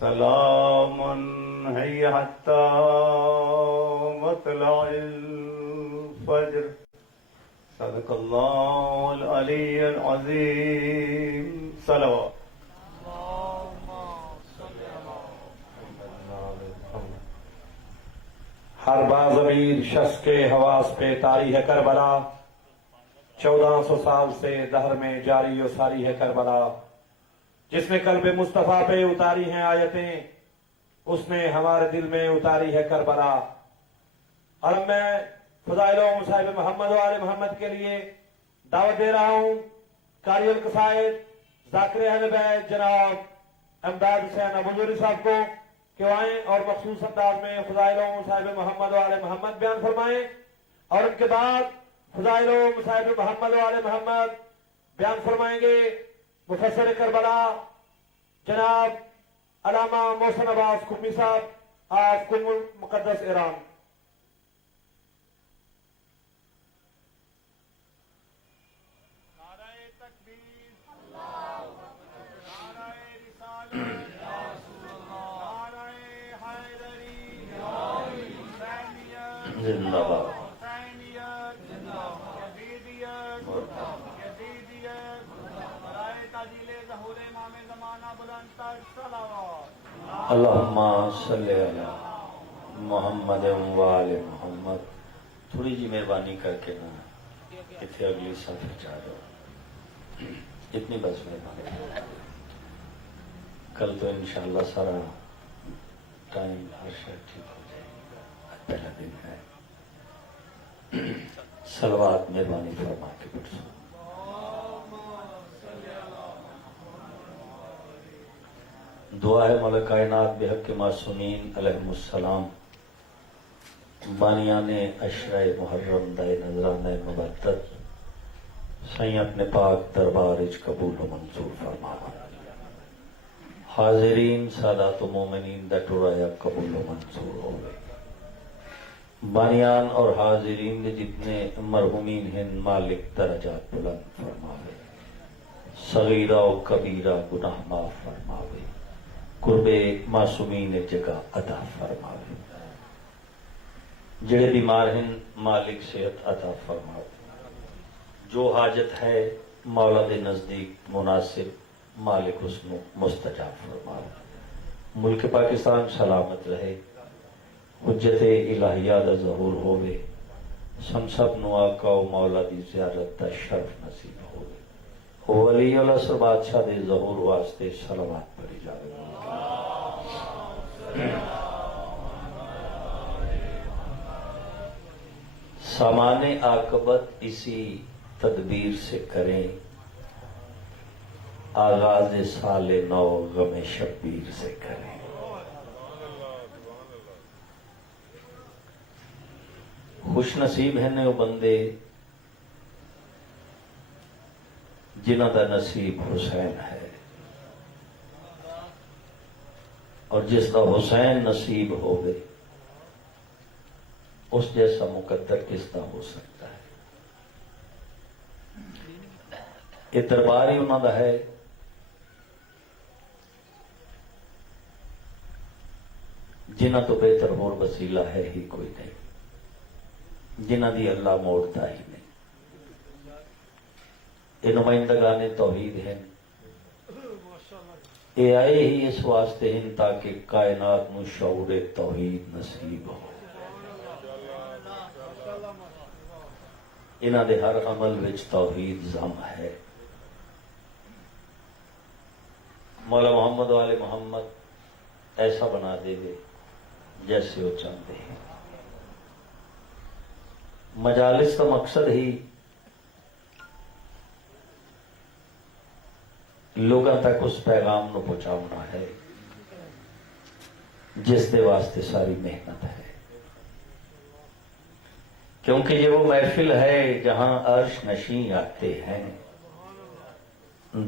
سلام هي حتى مطلع الفجر. صدق الله العلي العظيم. صلوات. ہر باضمیر شخص کے حواس پہ طاری ہے کربلا، 1400 سال سے دہر میں جاری و ساری ہے کربلا. جس نے قلب مصطفیٰ پہ اتاری ہیں آیتیں، اس نے ہمارے دل میں اتاری ہے کربلا. اور اب میں فضائل و مصائب محمد و آل محمد کے لیے دعوت دے رہا ہوں قاری القصائد ذاکر اہل بیت جناب امداد حسین ابوظہری صاحب کو کہ وہ آئیں اور مخصوص انداز میں فضائل و مصائب محمد و آل محمد بیان فرمائیں. اور ان کے بعد فضائل و مصائب محمد و آل محمد بیان فرمائیں گے مفسر کربلا جناب علامہ محسن عباس کمی صاحب آف کم مقدس ایران. زندہ باد. اللہم صلی علی محمد و آل محمد. تھوڑی جی مہربانی کر کے نا اتنے اگلی صفحے چاہ جاؤ، اتنی بس مہربانی. کل تو انشاءاللہ سارا ٹائم ہر شاید ٹھیک ہو جائے گا، پہلا دن ہے. صلوات مہربانی فرما کے پڑھو. دعا ہے مولا کائنات بحق معصومین علیہم السلام بانیان عشرہ محرم دائے نظرانہ مبتت سائیں اپنے پاک دربار اچ قبول و منظور فرماوا. حاضرین سادات و مومنین دا ٹورایا قبول و منظور ہوئے. بانیان اور حاضرین کے جتنے مرحومین ہیں مالک درجات بلند فرماوے، صغیرہ و کبیرہ گناہ معاف فرماوے، قرب معصومین جگہ عطا فرماوے. جڑے بیمار ہیں مالک صحت عطا فرماوے. جو حاجت ہے مولا دے نزدیک مناسب مالک اس کو مستجاب فرماوے. ملک پاکستان سلامت رہے، حجت الہیہ دا ظہور ہوئے، سم سب نو آقا و مولا دی زیارت دا شرف نصیب ہوئے. ولی العصر بادشاہ دے ظہور واسطے صلوات پڑھی جاوے. سامان عاقبت اسی تدبیر سے کریں، آغاز سال نو غم شبیر سے کریں. خوش نصیب ہیں وہ بندے جنہ دا نصیب حسین ہے، اور جس دا حسین نصیب ہوگے اس جیسا مقدر کس دا ہو سکتا ہے. یہ دربار ہی انہوں دا ہے جنہ تو بہتر اور وسیلہ ہے ہی کوئی نہیں، جنہ دی اللہ موڑتا ہی نہیں. یہ نمائندگان توحید ہیں، یہ آئے ہی اس واسطے ہیں تاکہ کائنات نو شعور توحید نصیب ہو. انہاں دے ہر عمل وچ توحید ضم ہے. مولا محمد و آل محمد ایسا بنا دے گے جیسے وہ چاہتے ہیں. مجالس کا مقصد ہی لوگوں تک اس پیغام نو پہنچانا ہے جس دے واسطے ساری محنت ہے. کیونکہ یہ وہ محفل ہے جہاں عرش نشین آتے ہیں،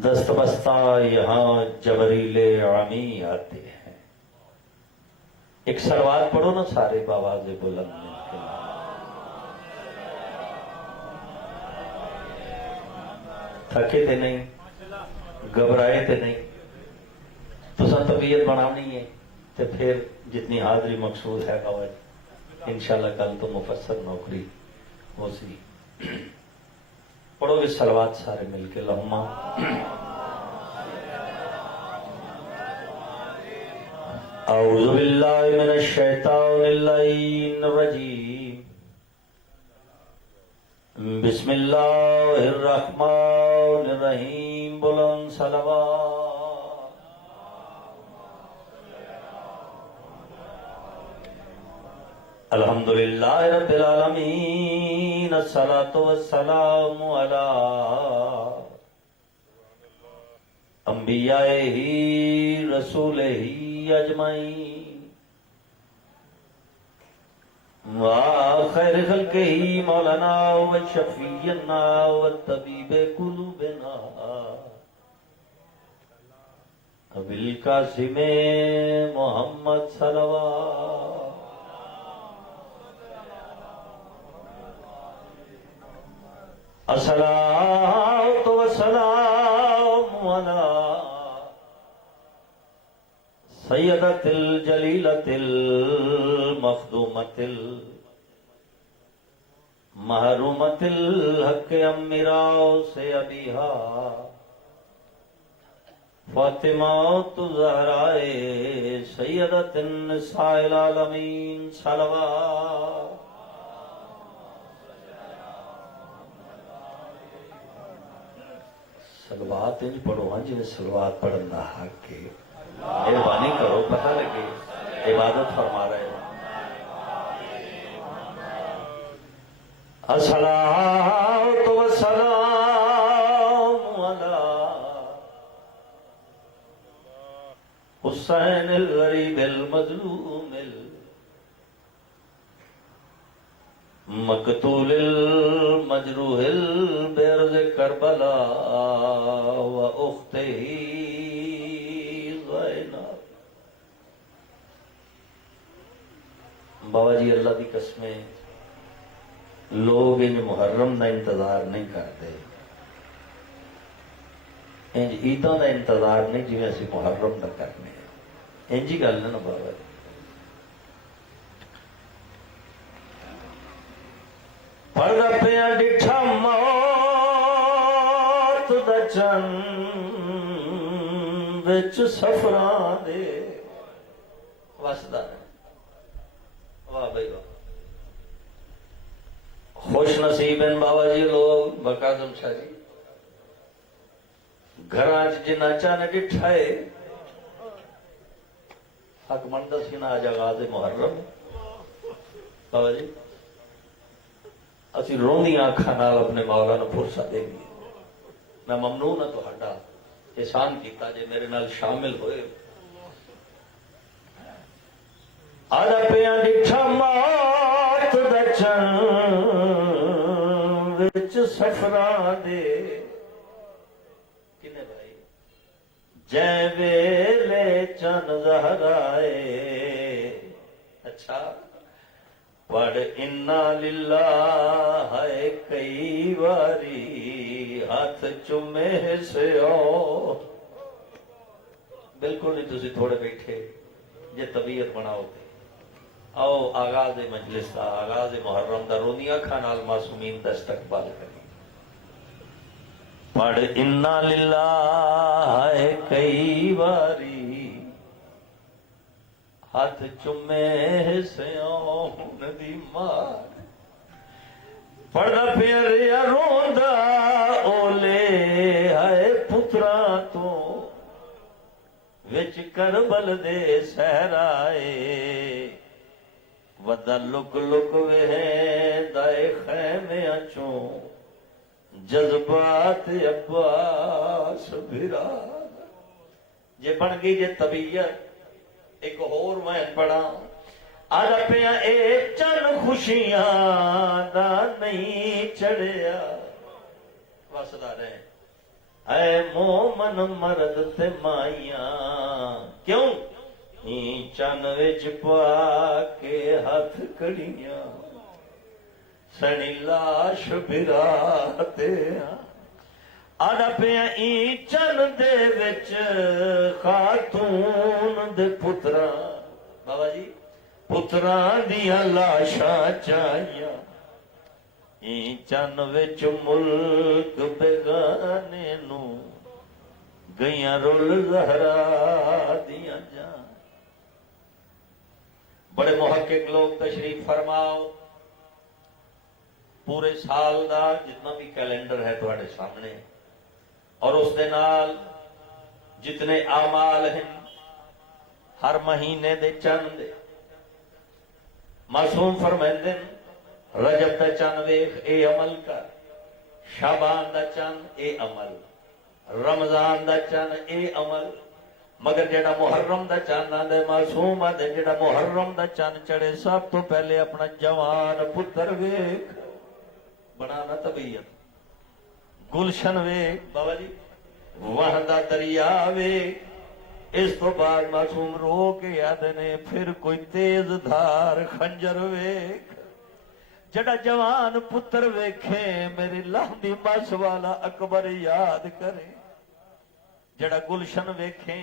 دست بستہ یہاں جبریل عمی آتے ہیں. ایک سلوات پڑھو نا سارے باواز بلند میں. تھکے تے نہیں، گھبرائے تے نہیں. تو تسا طبیعت بنانی ہے تو پھر جتنی حاضری مقصود ہے قواعد انشاءاللہ کل تو مفسر نوکری ہو سی. پڑھو گے صلوات سارے مل کے اللہم اعوذ باللہ من الشیطان اللعین الرجیم بسم اللہ الرحمن الرحیم. بلند صلوات. الحمدللہ رب العالمین الصلاۃ والسلام علی انبیائہ رسولہ اجمعین وخیر خلقہ مولانا وشفیعنا وطبیب قلوبنا ابوالقاسم محمد صلوات. الصلاۃ والسلام علی سیدۃ الجلیلۃ المخدومۃ المحرومۃ الحق امراء سے ابیہا فاطمہ الزہراء سیدۃ النساء العالمین صلوات. سلوات انج پڑھو ہاں جنہیں سلوات پڑھن دا حق کے مہربانی کرو پتہ لگے عبادت فرما رہے ہو. الصلاۃ والسلام علی حسین الغریب المظلوم مقتول المجروح البرز کربلا و اختہ زینب. بابا جی اللہ دی قسمیں لوگ انج محرم دا انتظار نہیں کرتے, انج عیداں دا انتظار نہیں جی اسی محرم دا کرنے. انجی گل ہے نا بابا جی. پڑھدا پیا ڈٹھا موت دا چن وچ سفراں دے وسدا ہے. واہ بھائی واہ, خوش نصیب ہیں بابا جی لوگ بقاسم شاہ جی گھراں جنہ چانے ڈٹھا ہے حق مندا سی نا. آج آغاز محرم بابا جی اسی روندیاں آنکھاں نال اپنے مولا نو پرسا دیں گے. میں ممنون ہاں تہاڈا احسان کیتا جے میرے نال شامل ہوئے. آجا پیا ڈٹھا موت دا چن وچ سفراں دے کنے بھائی جے ویلے چن زہرائے. اچھا پڑھ انا للہ ہے کئی واری ہاتھ چومے سے او. بالکل نہیں تسی تھوڑے بیٹھے جے طبیعت بناؤ تے آؤ آغاز مجلس دا آغاز محرم دا رونیاں کھانال معصومین دا استقبال کریں. پڑھ انا للہ ہے کئی واری ہاتھ چومے سیاں دی مار. پڑھدا پیا ریا روندا اولے ہے پتراں تو وچ کربل دے صحرائے. ودا لک لک وے دائے خیمیاں چوں جذبات عباس بھرا. جے بن گئی جے طبیعت ایک اور میں پڑھا. آج پیا ایک چن خوشیاں دا نہیں چڑھیا وسدا رہے. اے مومن مرد تے مائیاں کیوں چن وچ پا کے ہاتھ کڑیاں سنی لاش براتے. آڈا پیا ای چن دے وچ خاتون دے پتراں بابا جی پتراں دیاں لاشاں چاہیاں چن وچ ملک بیگانے نو گئیاں رول زہرا دیاں جان بڑے محقق لوگ تشریف فرماؤ پورے سال دا جتنا بھی کیلنڈر ہے تھوڑے سامنے اور اس دے نال جتنے اعمال ہیں ہر مہینے دے چند دے معصوم فرمائندے رجب دا چند ویخ اے عمل کر شعبان دا چند اے عمل رمضان دا چند اے عمل مگر جڑا محرم دا چند آدھے معصوم آدھے جڑا محرم دا چند چڑھے سب تو پہلے اپنا جوان پتر ویخ بنانا طبیعت گلشن ویخ بابا جی وحدہ دریا ویخ اس تو بعد معصوم رو کے آدھے نے پھر کوئی تیز دھار خنجر ویخ جڑا جوان پتر ویکھے میری لہندی مس والا اکبر یاد کرے جڑا گلشن ویکھے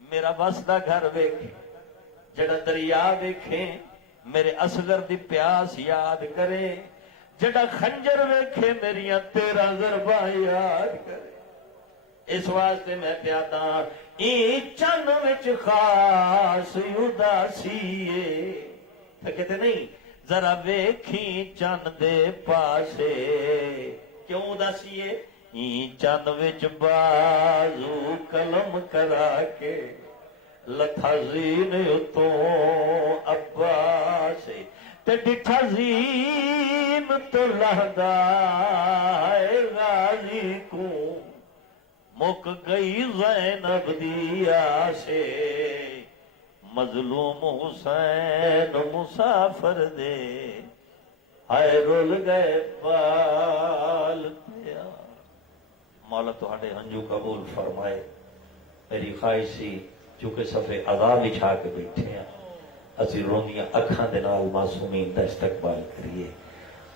میرا وسدا گھر ویکھے جڑا دریا ویکھے میرے اصغر دی پیاس یاد کرے جڑا خنجر ویکھے میریاں 13 ضرباں یاد کرے اس واسطے میں پیادا ای چن وچ خاص اداسیے کہتے نہیں ذرا ویکھی چند دے پاسے کیوں اداسیے ای چند وچ بازو قلم کرا کے لتھا زین اتوں عباسے تے ڈٹھا زین تو لہدا غازی کو مک گئی زینب دیا سے مظلوم حسین مسافر دے ہائے رول گئے پال پیا مولا تہاڈے ہنجو قبول فرمائے میری خواہشی چونکہ صفے عذاب بچھا کے بیٹھے ہیں اسی روندیاں اکھاں دے نال معصومین دا استقبال کریے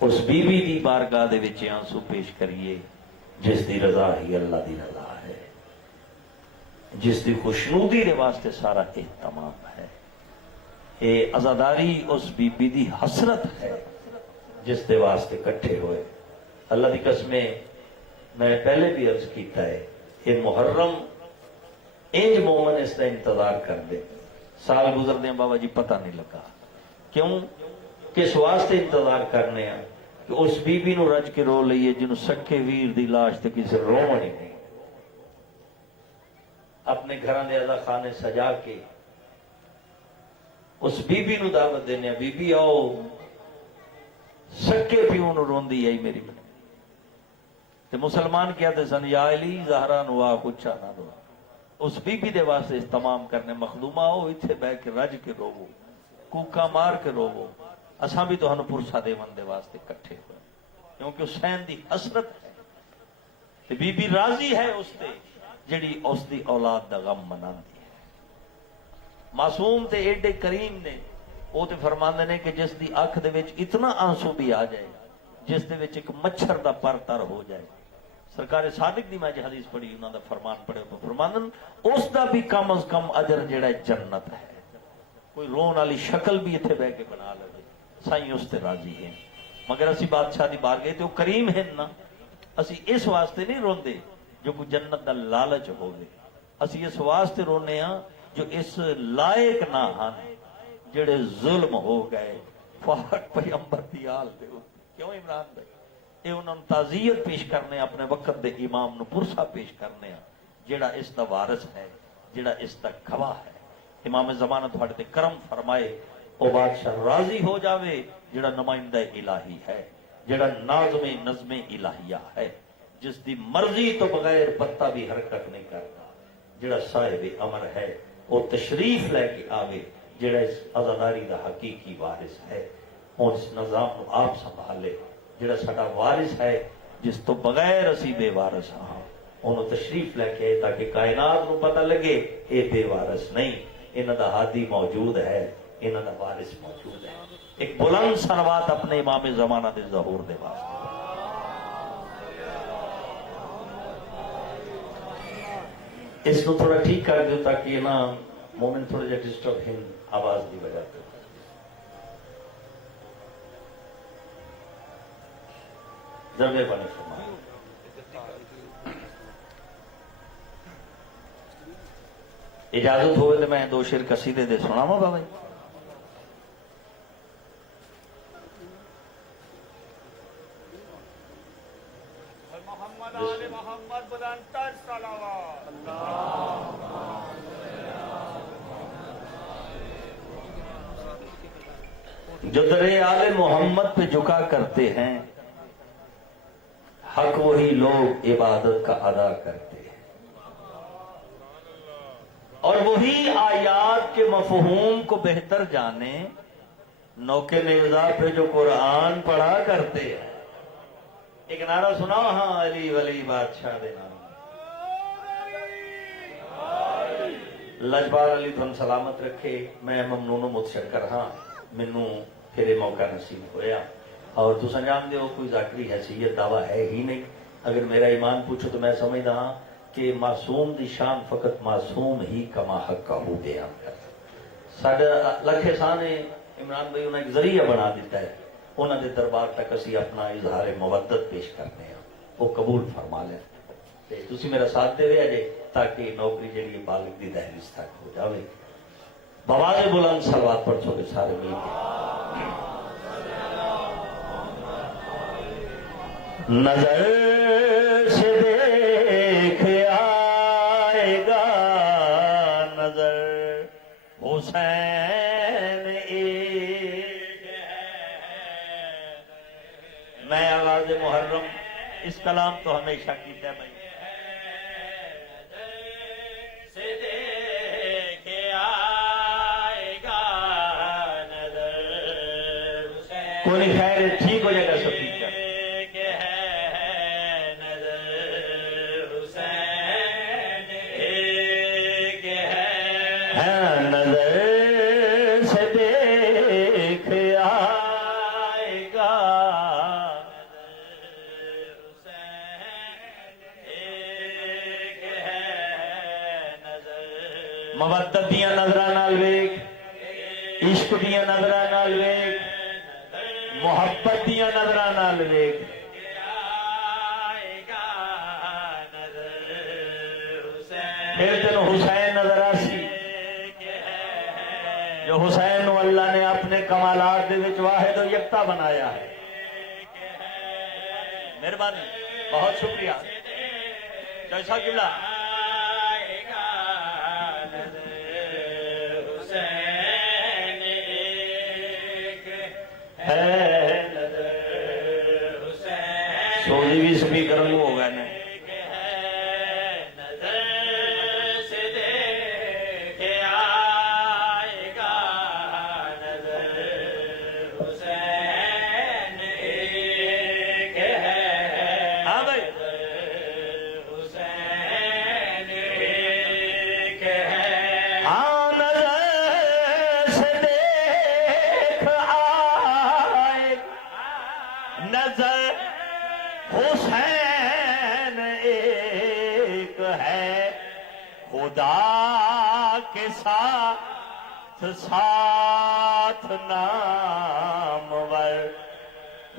اس بی بی دی بارگاہ دے وچ آنسو پیش کریے جس دی رضا ہی اللہ دی رضا ہے جس دی خوشنودی دے واسطے سارا اہتمام ہے اے عزاداری اس بی بی دی حسرت ہے جس دے واسطے کٹھے ہوئے اللہ دی قسمیں میں پہلے بھی عرض کیتا ہے یہ محرم انج مومن اس کا انتظار کر دے سال گزر دیں بابا جی پتہ نہیں لگا کیوں کس واسطے انتظار کرنے ہیں کہ اس بی بی نو رج کے رو لئیے جنہوں سکے ویر دی لاش تے کسی رومن ہی نہیں اپنے گھران دے عزا خانے سجا کے اس بی بی نو دعوت دینے بی بی آؤ سکے پیوں نو روندی آئی میری من تے مسلمان کیا تے سن یا علی زہرا نوا کچھا نہ دو اس بی بی دے واسطے تمام کرنے مخدومہ ہو اتھے بہ کے رج کے روو کوکا مار کے روو اساں بھی تو ہنو پرسا دے وندے واسطے کٹھے ہوئے کیونکہ حسین دی حسرت ہے تے بی بی راضی ہے اس تے جڑی اس دی اولاد دا غم مناندی ہے معصوم تے ایڈے کریم نے وہ تے فرماندے نے کہ جس دی اکھ دے وچ اتنا آنسو بھی آ جائے جس دے وچ ایک مچھر دا پر تر ہو جائے سرکار صادق دی میں جو حدیث پڑھی انہوں دا فرمان پڑھے فرماندن اس دا بھی کم از کم اجر جڑا جنت ہے کوئی رون والی شکل بھی اتنے بہ کے بنا لے سائیں اس تے راضی ہیں مگر اسی بادشاہ دی بار گئے تو کریم ہیں نا اسی اس واسطے نہیں روندے جو کوئی جنت دا لالچ ہوگے اسی اس واسطے رونے ہاں جو اس لائق نہ ہن جڑے ظلم ہو گئے پاک پیغمبر دی آل دے کیوں عمران بھائی یہ انہوں نے تعزیت پیش کرنے اپنے وقت دے امام نو پرسا پیش کرنے جڑا اس دا وارث ہے جڑا اس دا گواہ ہے امام زمانہ تھوڑے تے کرم فرمائے او بادشاہ راضی ہو جاوے جڑا نمائندہ الہی ہے جڑا نظم الہیہ ہے جس دی مرضی تو بغیر پتہ بھی حرکت نہیں کرتا جڑا صاحب امر ہے وہ تشریف لے کے آوے جڑا اس عزاداری دا حقیقی وارث ہے اور اس نظام کو آپ سنبھالے جڑا ساڈا وارث ہے جس تو بغیر اسی بے وارث ہاں انہوں تشریف لے کے آئے تاکہ کائنات کو پتہ لگے اے بے وارث نہیں انہاں دا ہادی موجود ہے انہاں دا وارث موجود ہے ایک بلند صلوات اپنے امام زمانہ دے ظہور دے واسطے اس کو تھوڑا ٹھیک کر دو تاکہ نا مومن تھوڑے جا ڈسٹرب ہیں آواز کی وجہ سے. ذرا مہربانی فرمائیں. اجازت ہوئے تو میں دو شعر قصیدے دے سناواں بابا جی. محمد آل محمد بلندتر صلوات. جو در آل محمد پہ جھکا کرتے ہیں حق وہی لوگ عبادت کا ادا کرتے ہیں، اور وہی آیات کے مفہوم کو بہتر جانے نوکے نیزہ پہ جو قرآن پڑھا کرتے ہیں. ایک نعرہ سنا ہاں علی ولی بادشاہ دے نام. لجپال علی تھن سلامت رکھے. میں ممنون و متشکر ہاں مینوں پھر موقع نصیب ہویا. اور تو سنجام دے ہو کوئی ذاکری حیثیت دعویٰ ہے ہی نہیں. اگر میرا ایمان پوچھو تو میں سمجھدا ہاں کہ معصوم دی شان فقط معصوم ہی کما حق کا ہو بیان کر. ساڈا لکھ احسان ہے عمران بھائی انہیں ایک ذریعہ بنا دیتا ہے. انہوں نے دربار تک اسی اپنا اظہار مودت پیش کرنے ہیں، وہ قبول فرما لیں. تسی میرا ساتھ دے رہے جے تاکہ نوکری جڑی بالغ دی دہلیز تک ہو جاوے. بواز بلند صلوات پڑھو گے سارے مل کے. نظر سے دیکھ آئے گا نظر حسین ایک ہے. میں آغاز محرم اس کلام تو ہمیشہ کیتا ہے بھائی. سے دیکھ آئے گا نظر حسین. کوئی خیر ٹھیک ہو جائے گا سب ٹھیک ہے. مودت دیاں نظراں نال ویکھ، عشق دیاں نظراں نال ویکھ، محبت دیاں نظراں نال ویکھ. پھر تینوں حسین نظر آسی جو حسین نو اللہ نے اپنے کمالات دے وچ واحد و یکتا بنایا ہے. مہربانی، بہت شکریہ. جیسا قبلہ سوزی بھی سپیکر میں ہو گئے نا. حسین ایک ہے خدا کے ساتھ ساتھ نامور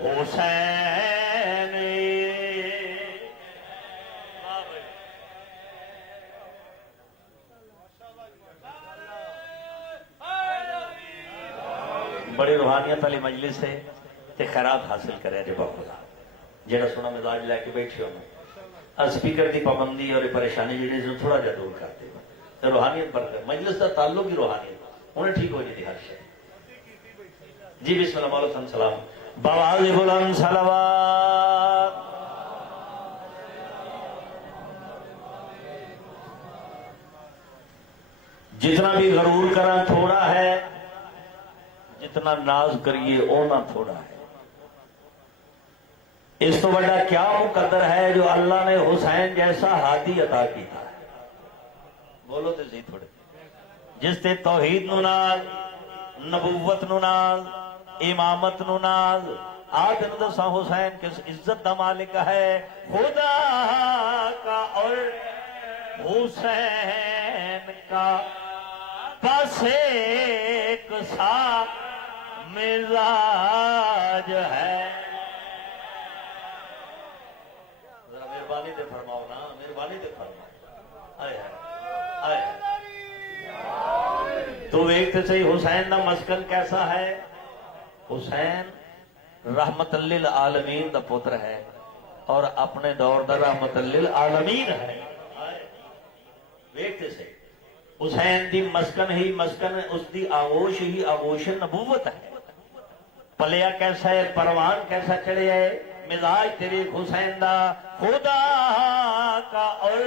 حسین ایک. بڑی روحانیت والی مجلس ہے تے خیرات حاصل کرے ربا خدا. جڑا سونا مزاج لے کے بیٹھے ہو سپیکر کی پابندی اور پریشانی جی تھوڑا جا دور کرتے ہو. روحانیت بڑھ کر مجلس کا تعلق ہی روحانیت انہیں ٹھیک ہو جاتی ہر شے. جی بسم اللہ علیہ السلام. بواز بلند صلوات. جتنا بھی غرور کرنا تھوڑا ہے، جتنا ناز کریے اونا تھوڑا ہے. اس تو بڑا کیا مقدر ہے جو اللہ نے حسین جیسا ہادی عطا کیتا ہے. بولو تو صحیح تھوڑے. جس تے توحید نو نال، نبوت نو نال، امامت نو نال آدم دسا حسین کس عزت دا مالک ہے خدا کا اور حسین کا بس ایک سا مزاج ہے. ذرا مہربانی تے فرماؤ نا, مہربانی تے فرماؤ. آئے آئے تو ویکھتے صحیح حسین دا مسکن کیسا ہے. حسین رحمت للعالمین دا پتر ہے اور اپنے دور دا رحمت للعالمین ہے. ویکھتے صحیح حسین دی مسکن ہی مسکن, اس دی آغوش ہی آغوش نبوت ہے. پلیا کیسا ہے, پروان کیسا چڑھے ہے, مزاج تیرے حسین دا خدا کا اور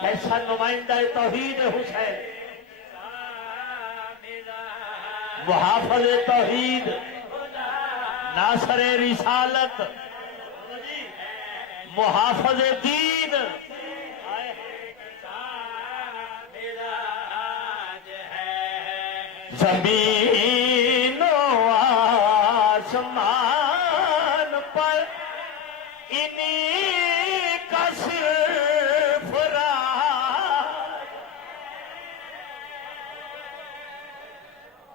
کیسا نمائندہ توحید حسین, محافظ توحید, ناصر رسالت, محافظ دین. زمین و آسمان پر انہی کا صرف راج.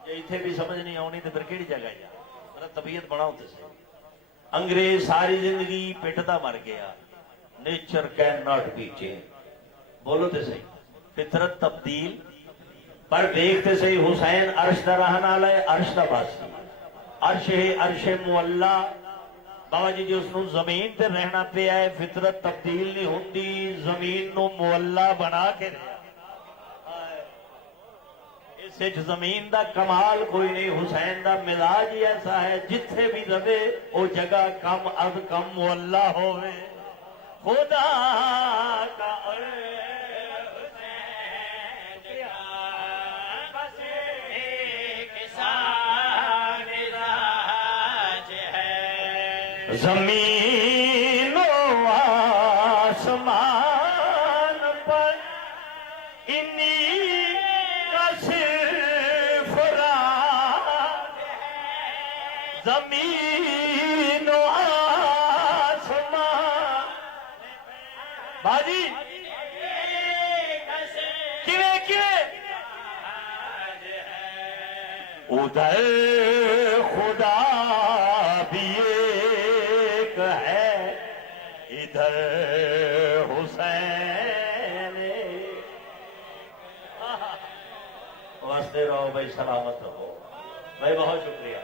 یہ اتنے بھی سمجھ نہیں آنی تو پھر کہڑی جگہ جا, میرا طبیعت بناؤ تے سے. انگریز ساری زندگی پٹدا مر گیا. Nature can not be change. بولو تے صحیح, فطرت تبدیل پر دیکھتے صحیح حسین عرش دا رہن والا ہے, عرش دا باسی. عرش ہے عرش مولا. بابا جی جس نو زمین تے رہنا پیا ہے, فطرت تبدیل نہیں ہوندی, زمین نو مولا بنا کے رہا. اس زمین دا کمال کوئی نہیں, حسین دا مزاج ہی ایسا ہے جتھے بھی رہے او جگہ کم از کم مولا ہوئے. خدا کا زمین و آسمان پر انہی کا صرف راج ہے. زمین و آسمان باجی کیویں کیویں ادھر خدا بھی ایک ہے, ادھر حسین. واسطے رہو بھائی, سلامت رہو بھائی. بہت شکریہ,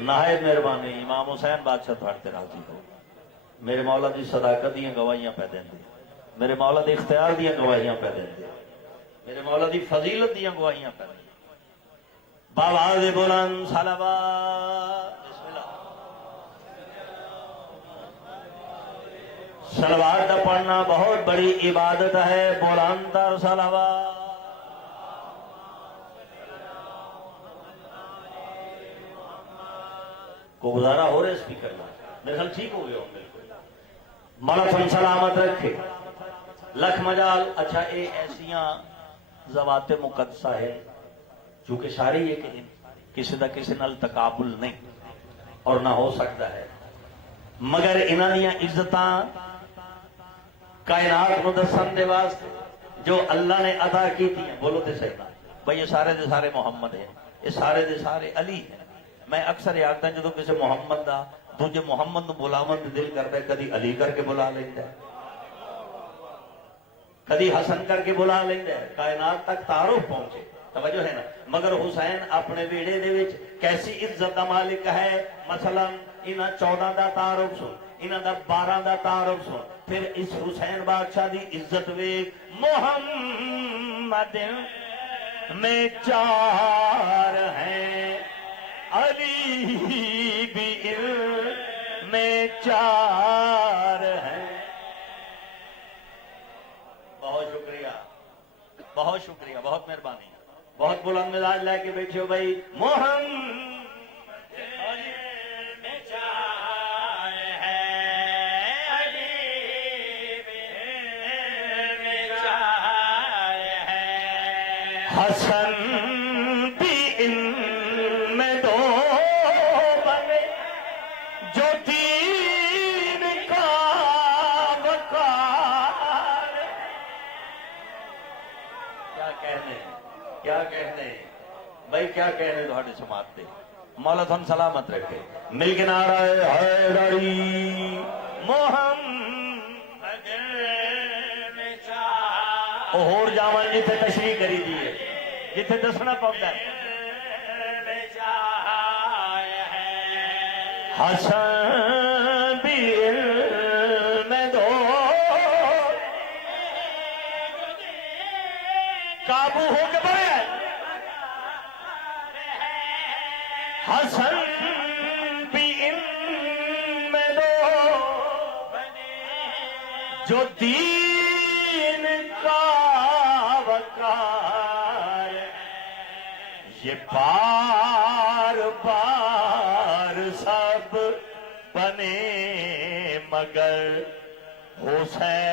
نہایت مہربانی. امام حسین بادشاہ پڑھتے راضی ہو. میرے مولا دی صداقت دیاں گواہیاں پہ دیں, میرے مولا دی اختیار دیاں گواہیاں پہ دیں, میرے مولا دی فضیلت دیاں گواہیاں پہ دیں. باواز بلند صلوات. بسم اللہ. صلوات کا پڑھنا بہت بڑی عبادت ہے. بلند تر صلوات. کو گزارا ہو رہے اسپیکر میں, میرے خیال ٹھیک ہو گئے ہوں. بالکل مولا تم سلامت رکھے, لکھ مجال. اچھا اے ایسیاں ذوات مقدسہ ہے چونکہ سارے یہ کہ کسی دا کسی نال تقابل نہیں اور نہ ہو سکتا ہے, مگر انہاں دیاں عزتاں کائنات نو دسن دے واسطے جو اللہ نے عطا کیتی ہیں. بولو تے صحیح بھئی, یہ سارے دے سارے محمد ہیں, یہ سارے دے سارے علی ہیں. میں اکثر یہ آخدا جدوں کسی محمد دا دوجے محمد نو بلاون تے دل کردا ہے, کدی علی کر کے بلا لیندا ہے, کدی حسن کر کے بلا لیندا ہے, کائنات تک تعارف پہنچے. توجہ ہے نا. مگر حسین اپنے ویڑے دے وچ کیسی عزت دا مالک ہے. مثلا انہاں 14 دا تعارف سن, انہاں دا 12 دا تعارف سن, پھر اس حسین بادشاہ دی عزت ویکھ. محمد میں 4 ہیں, علی بھی میں 4 ہیں. بہت شکریہ, بہت شکریہ, بہت مہربانی. بہت بلند مزاج لے کے بیٹھے ہو بھائی. محمد میں 4 ہیں, علی میں 4 ہیں, حسن بھی ان میں 2 بنے, جو دین کا وقار کہنے کیا کہنے بھائی کیا کہنے تھوڑی سماعت تے مولا تھن سلامت رکھے مل کے نعرہ حیدری محمد اور جاون جتھے تشریح کری دیئے جتھے دسنا پڑتا ہے حسن بھی علم دو قابو ہو کے بڑھے حسن بھی علم دو جو دین کا وقار یہ بار بار سب بنے مگر حسین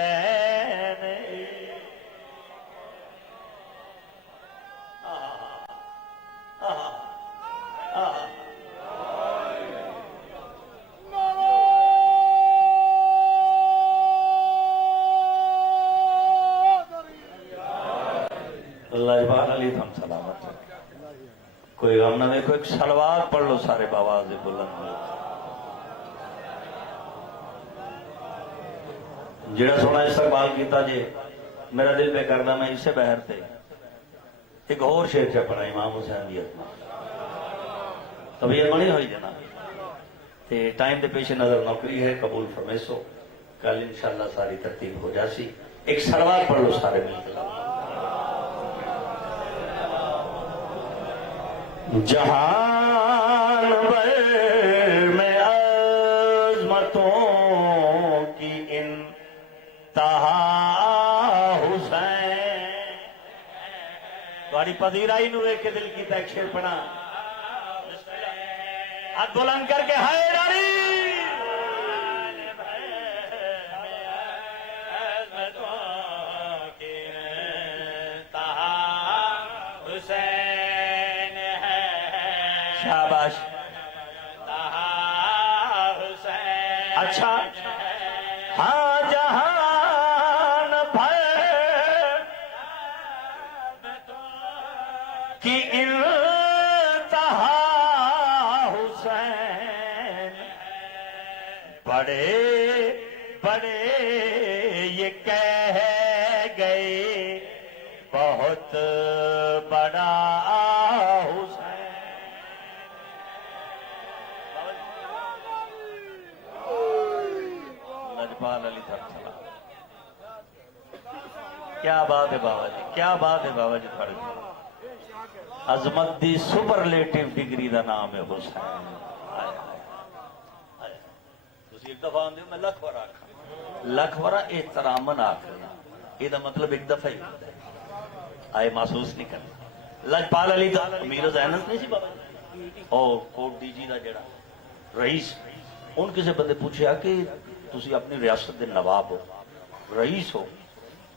لاجوان علی تھم سلامت رکھے کوئی غم نہ دیکھو ایک سلوات پڑھ لو سارے بآواز بلند میں جڑا سونا استقبال کیتا جے میرا دل پہ کرنا میں اسے بہر تھے ایک اور شعر چھپنا امام حسین دی طبیعت بنی ہوئی جناب تے ٹائم دے پیش نظر نوکری ہے قبول فرمیسو کل انشاءاللہ ساری ترتیب ہو جاسی ایک سلوات پڑھ لو سارے مل کے جہان بھر میں عظمتوں کی انتہا حسین تھوڑی پذیرائی نو ایک دل کی ایک شعر پڑھا ہاتھ بلند کر کے ہائے ڈاری شاباش اچھا ہاں جہان بھر کی انتہا حسین بڑے بڑے یہ کہہ گئے بہت بڑا علی کیا بات ہے بابا جی کیا بات ہے بابا جی تھوڑی عظمت دی سپرلیٹو ڈگری دا نام ہے حسین تسی ایک دفعہ آندے ہو میں لکھ ورا لکھ ورا احترامن آخر یہ دا مطلب ایک دفعہ ہی ہوتا ہے آئے محسوس نہیں کرنا لجپال علی دا امیر زینت نہیں سی بابا جی اور کوٹ ڈی جی دا جڑا رئیس ان کسی بندے پوچھا کہ تسی اپنی ریاست دے نواب ہو رئیس ہو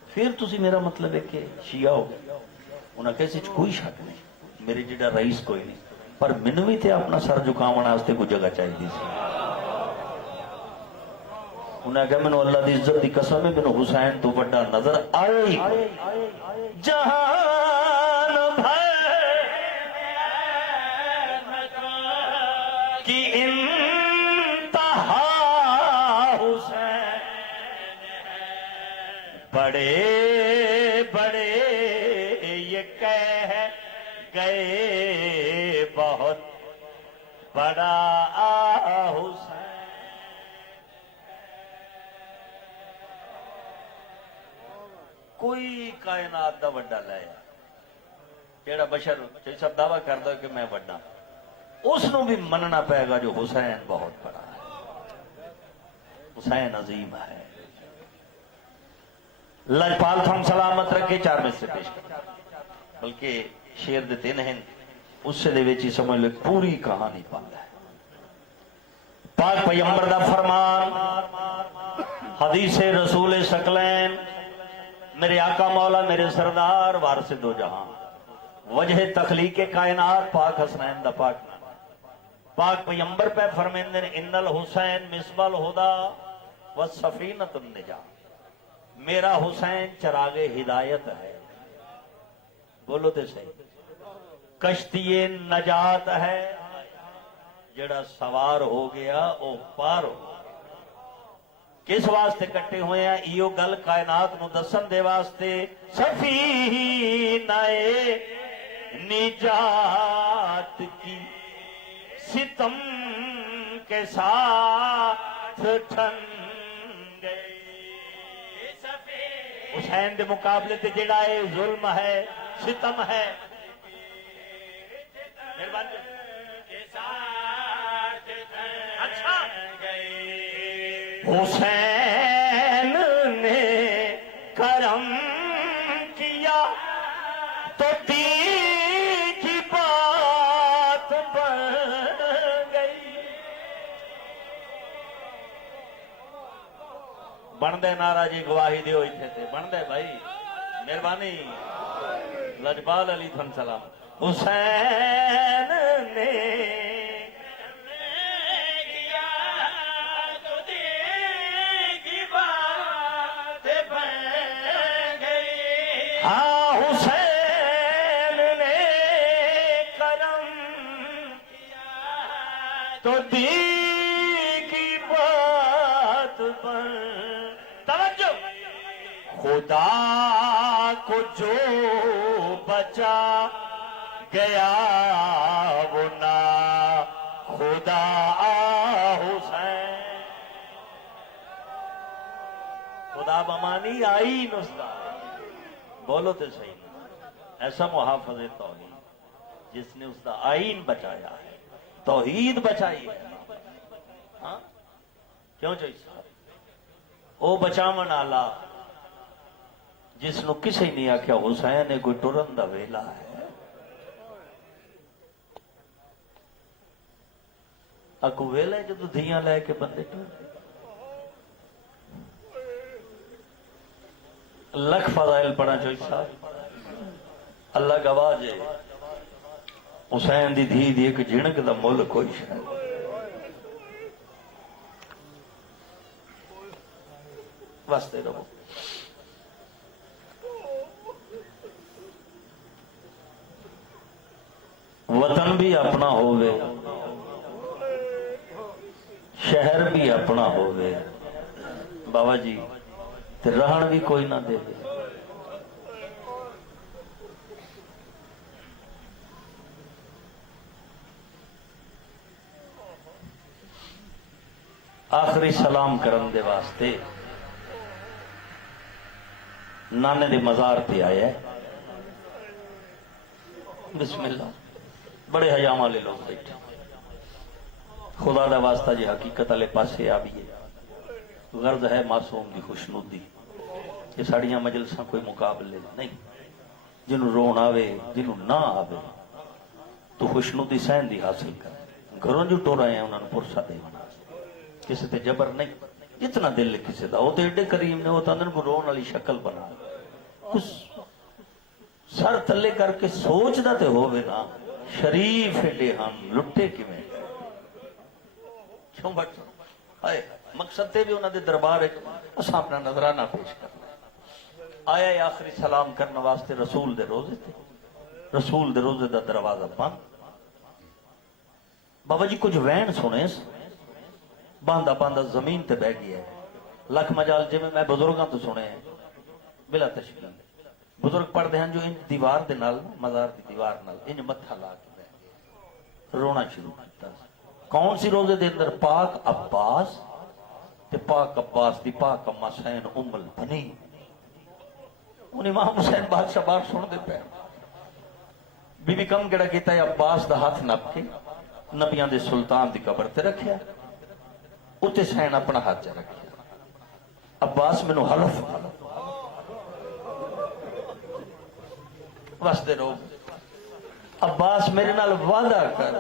پھر تسی میرا مطلب ہے کہ شیعہ ہو انہاں کہے سچ کوئی شک نہیں میرے جڑا رئیس کوئی نہیں پر منو بھی تے اپنا سر جھکاون واسطے کوئی جگہ چاہیے سی انہاں کہا مینوں اللہ دی عزت دی قسم ہے مینوں حسین تو بڑا نظر آئے ہی جہان بھر کی بڑے بڑے یہ کہہ گئے بہت بڑا حسین کوئی کائنات دا وڈا لایا جیڑا بشر سب دعویٰ کرتا ہے کہ میں وڈا اس نو بھی مننا پائے گا جو حسین بہت بڑا ہے حسین عظیم ہے لجپال تھم سلامت رکھے چار میں سے پیش کر بلکہ شیر دیتے نہیں اس سے دے ویچی سمجھ لے پوری کہانی پاتا ہے پاک پیغمبر دا فرمان حدیث رسول ثقلین میرے آقا مولا میرے سردار وارث دو جہاں وجہ تخلیق کائنات پاک حسنین دا پاک پاک پیغمبر پہ فرمیندن ان الحسین مصباح الہدی والسفینۃ النجاۃ میرا حسین چراغ ہدایت ہے بولو تے صحیح. کشتی نجات ہے جڑا سوار ہو گیا او پار ہو. کس واسطے کٹے ہوئے ہیں؟ ایو گل کائنات نو دسن دے واسطے. سفینہ نجات کی ستم کے ساتھ ٹھن گئی. حسین دے مقابلے تے جڑا ہے ظلم ہے، ستم ہے. مہربانی. اچھا حسین نے کرم کیا تو دین کی بات بن گئی. بن دے نعرہ جی گواہی دیو اتنے تے بن دے بھائی. مہربانی. لجپال علی تھن سلام. حسین نے ہاں حسین نے کرم کیا تو دین کی بات پر. توجہ. خدا کو جو بچا گیا وہ نا خدا حسین. خدا بمانی آئی نسخہ. بولو تو صحیح. ایسا محافظ توحید جس نے اس کا آئین بچایا ہے، توحید بچائی ہے. ہاں کیوں جو او بچاون آلا جس نو کسی نہیں آکھیا حسین نے کوئی ٹرن دا ویلا ہے. اکو ویلا ہے جدو دھیاں لے کے بندے ٹر. لکھ فضائل پڑھا چاہیے صاحب. اللہ گواہ جے حسین دی دھی دی ایک جھنک دا مل کوئی شاید. واسطے رہو. وطن بھی اپنا ہووے، شہر بھی اپنا ہووے بابا جی، تے رہن بھی کوئی نہ دے. آخری سلام کرن دے واسطے نانے دے مزار پہ آیا ہے. بسم اللہ. بڑے حیام والے لوگ بیٹھے. خدا دا واسطہ جی حقیقت والے پاسے آ بھی ہے. غرض ہے معصوم دی خوشنودی. یہ ساڑیاں مجلساں کوئی مقابلے نہیں. جنہوں رون آوے جنہوں نہ آوے تو خوشنودی سہن دی حاصل کر. گھروں جو ٹور آئے ہیں انہوں نے پرسا دے بنا. کسی تے جبر نہیں. جتنا دل کسی دا وہ تو ایڈے کریم نے وہ تو اندر کو رون والی شکل بنا. کچھ سر تلے کر کے سوچ دا تے ہووے نا. شریف ایڈے ہم لٹے کی میں کیوں بٹ آئے مقصد تے بھی انہوں نے دربار ہے اسا اپنا نظرانہ پیش کرنا. آیا آخری سلام کرنے واسطے رسول دے روزے تھے. رسول دے روزے دا دروازہ بند. بابا جی کچھ وین سنے باندھا باندھا زمین تے بہ گیا ہے. لکھ مجال جی میں بزرگاں تو سنے ہیں بلا تشکیل. بزرگ پڑھتے ہیں جو ان دیوار دے نال مزار دی دیوار نال ان متھا لا کے بہ گیا. رونا شروع کرتا. کون سی روزے دے اندر؟ پاک عباس تے پاک عباس دی پاک اما حسین ام البنین. ان امام حسین بادشاہ باہر سن دے پہ بی بی کم گڑا کیتا ہے عباس دا ہاتھ نپ کے نبیاں دے سلطان دی قبر تے رکھیا. اتے حسین اپنا ہاتھ چ رکھیا. عباس مینوں حلف واسطے رو. عباس میرے نال وعدہ کر.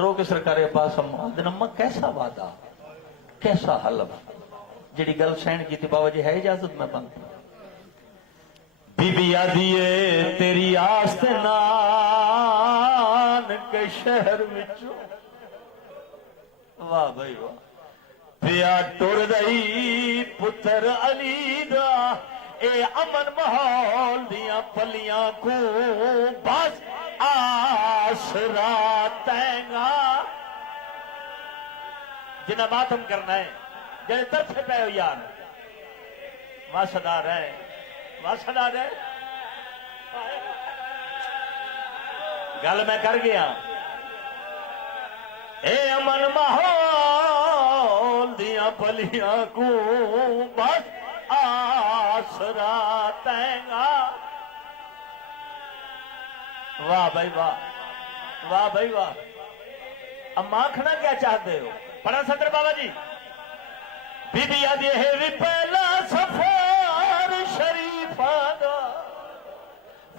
رو کے سرکار عباس اما کیسا وعدہ کیسا حلف. جڑی گل سین کی تھی بابا جی ہے اجازت میں بند. بی بی آدیے تیری آست نان کے شہر وچوں. واہ بھائی واہ. پیا ٹر رہی پتر علی دا اے امن ماحول دیاں پلیاں کو بس آسرا تینگا جنہ ماتم کرنا ہے جنہیں طرف سے پہ ہو یار واسدار ہے واسدار ہے گل میں کر گیا اے امن ماحول دیاں پلیاں کو بس آسرا تینگا واہ بھائی واہ واہ بھائی واہ اب ماکھنا کیا چاہتے ہو پڑھا صدر بابا جی بی بی آدھی ہے وی پہلا سفر شریفہ دا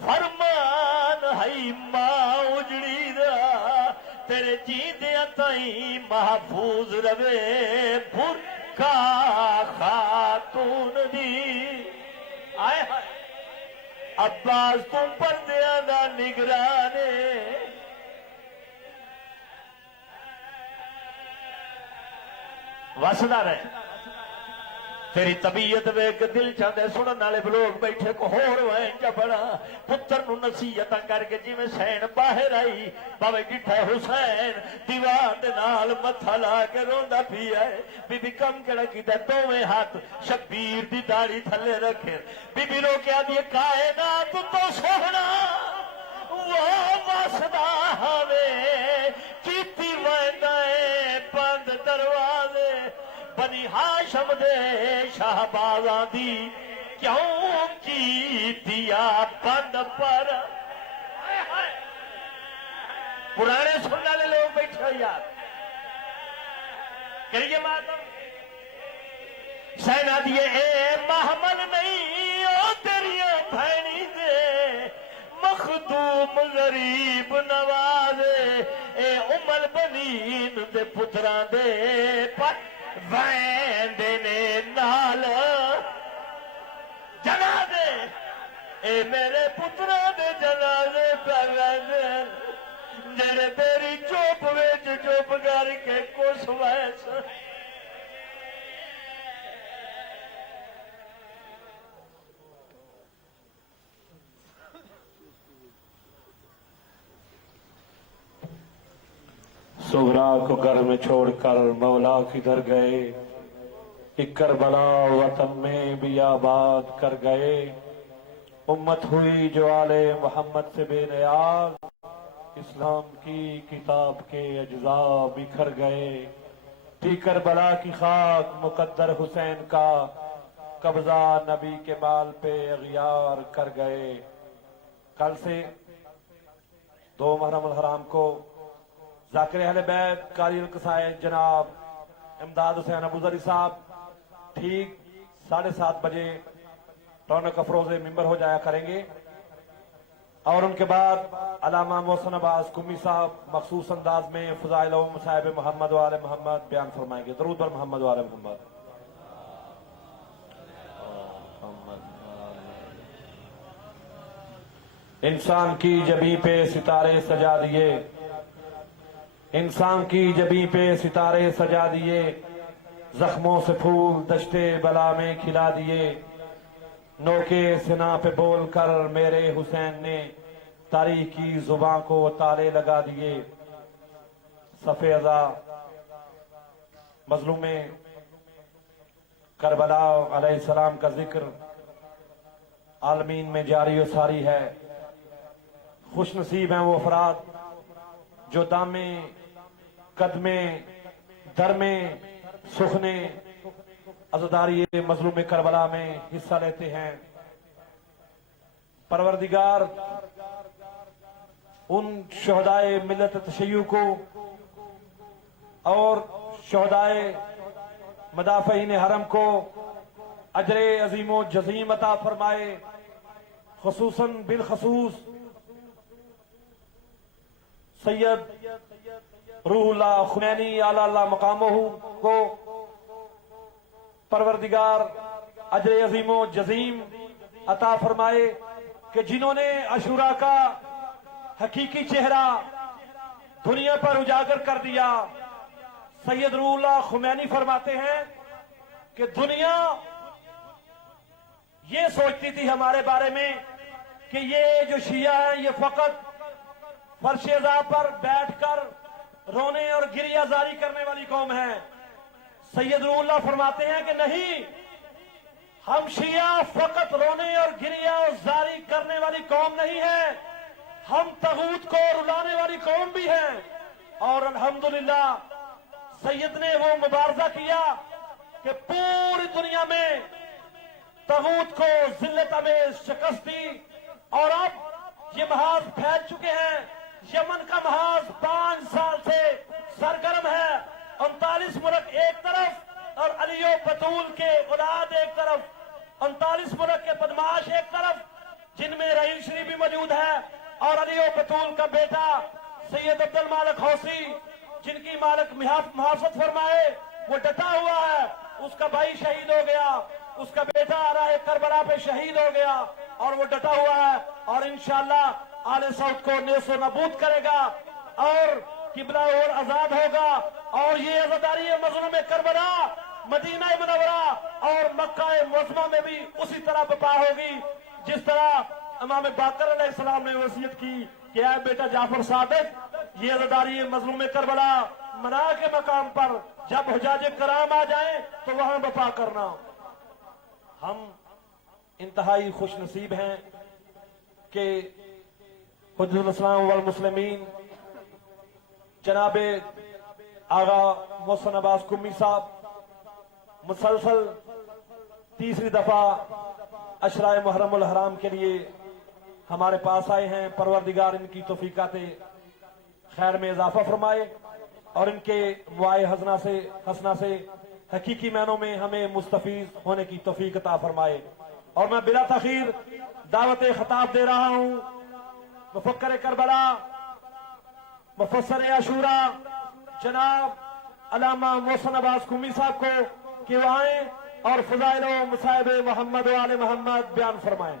فرمان ہے ماں اجڑی دا تیرے جیندیاں تائیں محفوظ روے برکا خاتون دی آئے ہائے عباس تم پردیاں دا نگرانے واسدہ رہے تیری طبیعت ویک دل چاہتے سنن والے لوگ بیٹھے کو ہور وین جا بڑا پتر نو نصیحت کر کے جی میں سین باہر آئی باوے ڈٹھا حسین دیوار دے نال متھا لا کے روندا پیا ہے بی بی کم کڑا کیتا دوویں ہاتھ شبیر دی داڑھی تھلے رکھے بی بی رو کے آدھی کائنات تو سوہنا وہ واسدہ ہمیں کیتی ویندائے بند دروازے بنی ہاشم دے شہبازاں دی کیوں کی دیا بند پر پرانے سننے والے لوگ بیٹھے ہو یار کریے ماتم سینا دیے اے محمل نہیں او تیریاں بھینی دے مخدوم غریب نوازے اے امل بنین دے پتران دے پر ویندے نے نال جنازے اے میرے پتران دے جنازے پر ویندے جڑے تیری چوپ ویچ چوپ کر کے کس ویس سغرا کو گھر میں چھوڑ کر مولا کدھر گئے ایک کربلا وطن میں بھی آباد کر گئے امت ہوئی جو آل محمد سے بے نیاز اسلام کی کتاب کے اجزاء بکھر گئے تھی کربلا کی خاک مقدر حسین کا قبضہ نبی کے مال پہ اغیار کر گئے کل سے 2 محرم الحرام کو ذاکر اہل بیت قاری القصائد جناب امداد حسین ابوذری صاحب ٹھیک 7:30 بجے رونق افروز ممبر ہو جایا کریں گے اور ان کے بعد علامہ محسن عباس قمی صاحب مخصوص انداز میں فضائل و مصائب محمد و آل محمد بیان فرمائیں گے درود بر محمد و آل محمد انسان کی جبیں پہ ستارے سجا دیے انسان کی جبیں پہ ستارے سجا دیے زخموں سے پھول دشتے بلا میں کھلا دیے نوکے سنا پہ بول کر میرے حسین نے تاریخ کی زباں کو تالے لگا دیے صف ازا مظلوم کربلا علیہ السلام کا ذکر عالمین میں جاری و ساری ہے خوش نصیب ہیں وہ افراد جو دامے قدمے درمے سخنے عزاداری مظلوم کربلا میں حصہ لیتے ہیں پروردگار ان شہدائے ملت تشیع کو اور شہدائے مدافعین حرم کو اجر عظیم و جزیم عطا فرمائے خصوصاً بالخصوص سید روح اللہ خمینی اعلی اللہ مقامہ کو پروردگار اجر عظیم و جزیم عطا فرمائے کہ جنہوں نے عاشورہ کا حقیقی چہرہ دنیا پر اجاگر کر دیا سید روح اللہ خمینی فرماتے ہیں کہ دنیا یہ سوچتی تھی ہمارے بارے میں کہ یہ جو شیعہ ہیں یہ فقط فرش ازا پر بیٹھ کر رونے اور گریہ زاری کرنے والی قوم ہے۔ سید روح اللہ فرماتے ہیں کہ نہیں، ہم شیعہ فقط رونے اور گریہ زاری کرنے والی قوم نہیں ہے، ہم طاغوت کو رلانے والی قوم بھی ہیں۔ اور الحمدللہ سید نے وہ مبارزہ کیا کہ پوری دنیا میں طاغوت کو ذلت میں شکست دی، اور اب یہ محاذ پھیل چکے ہیں۔ یمن کا محاذ 5 سال سے سرگرم ہے، 39 ملک ایک طرف اور علی و بطول کے اولاد ایک طرف، 39 ملک کے بدماش ایک طرف جن میں رحیم شریف بھی موجود ہے، اور علی و بطول کا بیٹا سید عبد المالک حوثی جن کی مالک محافظت فرمائے وہ ڈٹا ہوا ہے، اس کا بھائی شہید ہو گیا، اس کا بیٹا راہ کربلا پہ شہید ہو گیا اور وہ ڈٹا ہوا ہے، اور انشاءاللہ آل سعود کو نیست و نابود کرے گا اور قبلہ اور آزاد ہوگا، اور یہ عزاداری مظلوم کربلا مدینہ منورہ اور مکہ معظمہ میں بھی اسی طرح بپا ہوگی جس طرح امام باقر علیہ السلام نے وصیت کی کہ اے بیٹا جعفر صادق، یہ عزاداری مظلوم کربلا منا کے مقام پر جب حجاج کرام آ جائیں تو وہاں بپا کرنا۔ ہم انتہائی خوش نصیب ہیں کہ حجت الاسلام والمسلمین جناب آغا محسن عباس قمی صاحب مسلسل تیسری دفعہ عشرہ محرم الحرام کے لیے ہمارے پاس آئے ہیں۔ پروردگار ان کی توفیقات خیر میں اضافہ فرمائے اور ان کے وعائے حسنہ سے حقیقی معنوں میں ہمیں مستفیض ہونے کی توفیق عطا فرمائے۔ اور میں بلا تاخیر دعوت خطاب دے رہا ہوں مفکر کربلا، مفسر عاشورہ جناب علامہ محسن عباس قمی صاحب کو کہ وہ آئیں اور فضائل و مصائب محمد و آل محمد بیان فرمائیں۔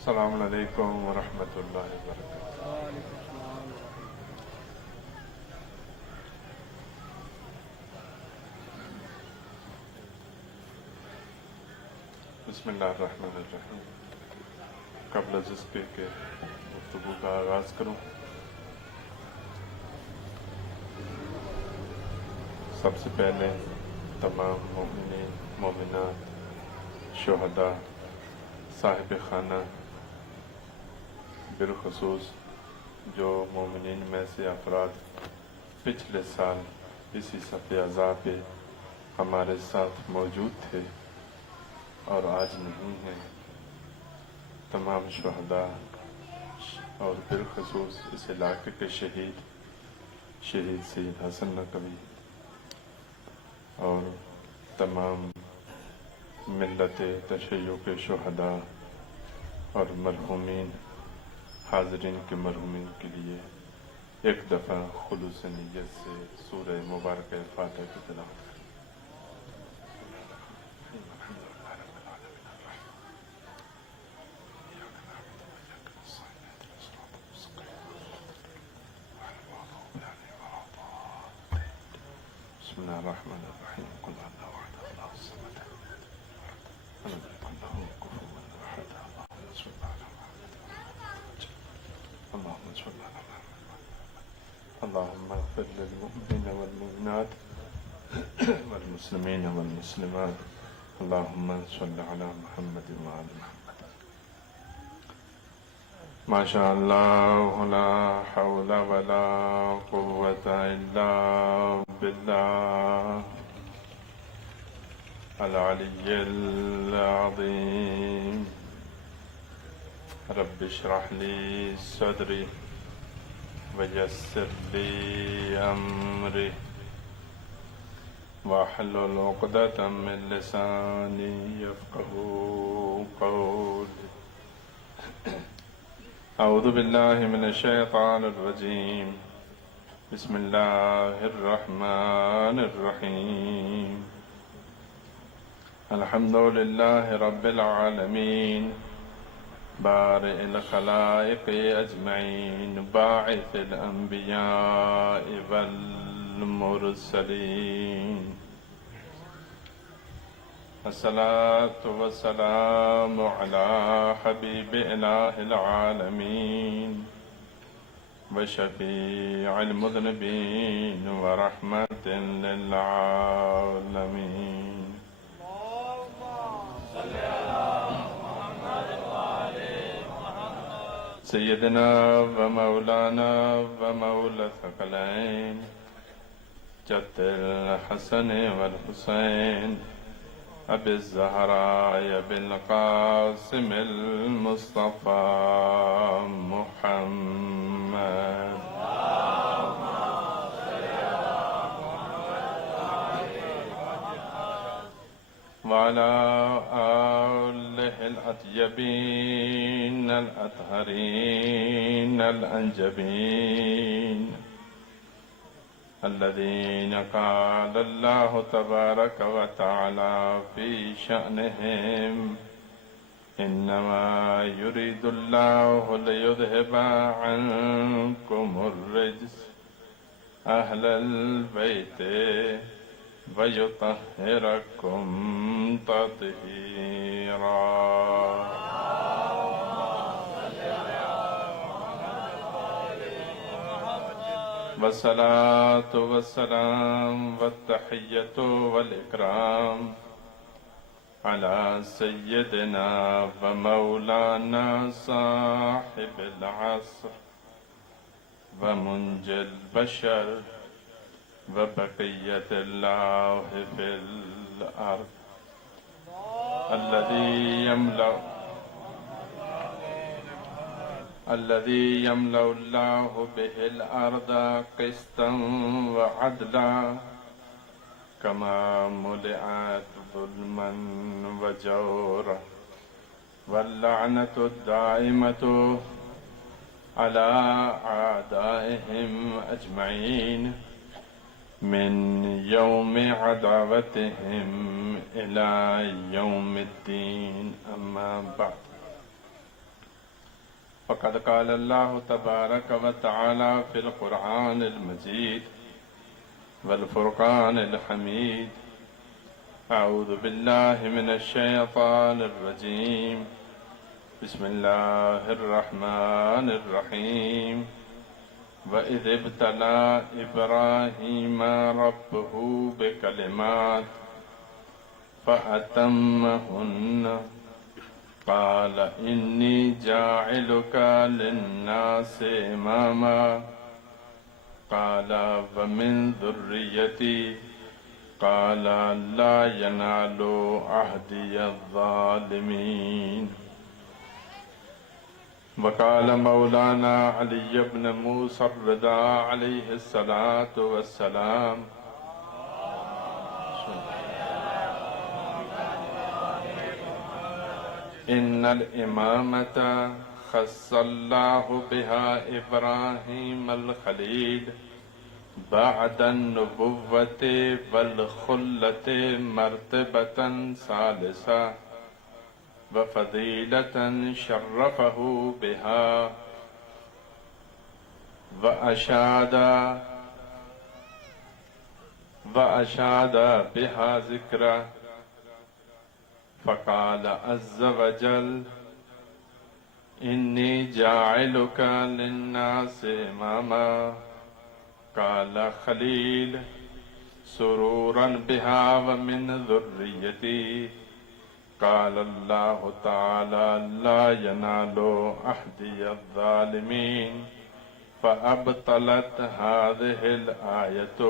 السلام علیکم ورحمۃ اللہ وبرکاتہ۔ بسم اللہ الرحمن الرحیم۔ قبل از اس پہ کہ گفتگو کا آغاز کروں، سب سے پہلے تمام مومنین، مومنات، شہداء، صاحب خانہ، بالخصوص جو مومنین میں سے افراد پچھلے سال اسی صف عزا پہ ہمارے ساتھ موجود تھے اور آج نہیں ہیں، تمام شہداء اور بالخصوص اس علاقے کے شہید سید حسن نقوی اور تمام ملت تشیع کے شہداء اور مرحومین، حاضرین کے مرحومین کے لیے ایک دفعہ خلوص نیت سے سورہ مبارکہ فاتحہ کی تلاوت کریں۔ بسم اللہ الرحمن الرحیم۔ قل اللہ احد اللہ الصمد لم یکن له کفوا احد۔ اللهم صل على محمد۔ اللهم اغفر للمؤمنين والمؤمنات والمسلمين والمسلمات۔ اللهم صل على محمد وعلى محمد۔ ما شاء الله لا حول ولا قوة إلا بالله العلي العظيم رب اشرح لي صدري ويسر لي أمري واحلل عقدة من لساني يفقهوا قولي. أعوذ بالله من الشيطان الرجيم. بسم الله الرحمن الرحيم. الحمد لله رب العالمين بارئ الخلائق أجمعين باعث الأنبياء والمرسلين. الصلاة والسلام على حبيب إله العالمين وشفيع المذنبين ورحمة للعالمين. سيدنا ومولانا ومولى الثقلين جد الحسن والحسين أبي الزهراء بالقاسم المصطفى محمد. وعلى آله الأطيبين الأطهرين الأنجبين الذين قال الله تبارك وتعالى في شأنهم إنما يريد الله ليذهب عنكم الرجس أهل البيت ويطهركم تطهيرا. والصلاة والسلام والتحية والإكرام على سيدنا ومولانا صاحب العصر ومنجي البشر وبقية الله في الأرض الذي يملأ الله به الأرض قسطا وعدلا كما ملئت ظلما وجورا واللعنة الدائمة على أعدائهم أجمعين من يوم عداوتهم إلى يوم الدين. أما بعد فقد قال الله تبارك وتعالى في القرآن المجيد والفرقان الحميد. أعوذ بالله من الشيطان الرجيم. بسم الله الرحمن الرحيم. وَإِذِ ابْتَلَى إِبْرَاهِيمَ رَبُّهُ بِكَلِمَاتٍ فَأَتَمَّهُنَّ قَالَ إِنِّي جَاعِلُكَ لِلنَّاسِ إِمَامًا قَالَ وَمِنْ ذُرِّيَّتِي قَالَ لَا يَنَالُ عَهْدِيَ الظَّالِمِينَ. وقال مولانا علي بن موسى الرضا عليه الصلاة والسلام إن الإمامة خص الله بها إبراهيم الخليل بعد النبوة والخلة مرتبة ثالثة وفضيلة شرفه بها وأشاد بها ذكره فقال عز وجل إني جاعلك للناس إماما قال خليل سرورا بها ومن ذريتي قال الله تعالى لا ينال عهدي الظالمين فأبطلت هذه الآية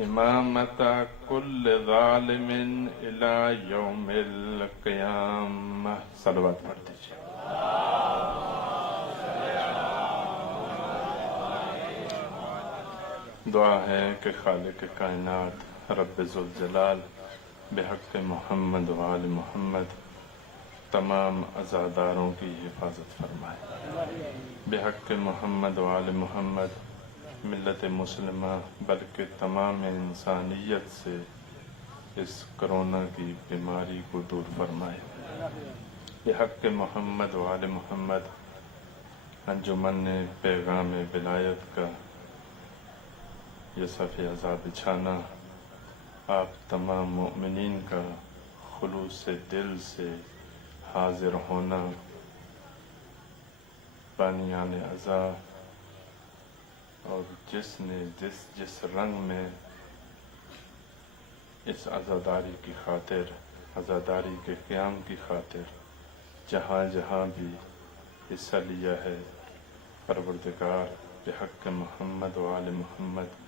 امامت کل ظالم الی یوم القیامہ. صلوات پڑھ دیجیے. دعا ہے کہ خالق کائنات رب ذوالجلال بحق محمد و آل محمد تمام عزاداروں کی حفاظت فرمائے. بحق محمد و آل محمد ملت مسلمہ بلکہ تمام انسانیت سے اس کرونا کی بیماری کو دور فرمائے. بحق محمد و آل محمد انجمن نے پیغام ولایت کا یہ صف عزا بچھانا آپ تمام مؤمنین کا خلوص سے دل سے حاضر ہونا بانیان عزا اور جس نے جس رنگ میں اس عزاداری کی خاطر عزاداری کے قیام کی خاطر جہاں جہاں بھی حصہ لیا ہے پروردگار بحق محمد و آل محمد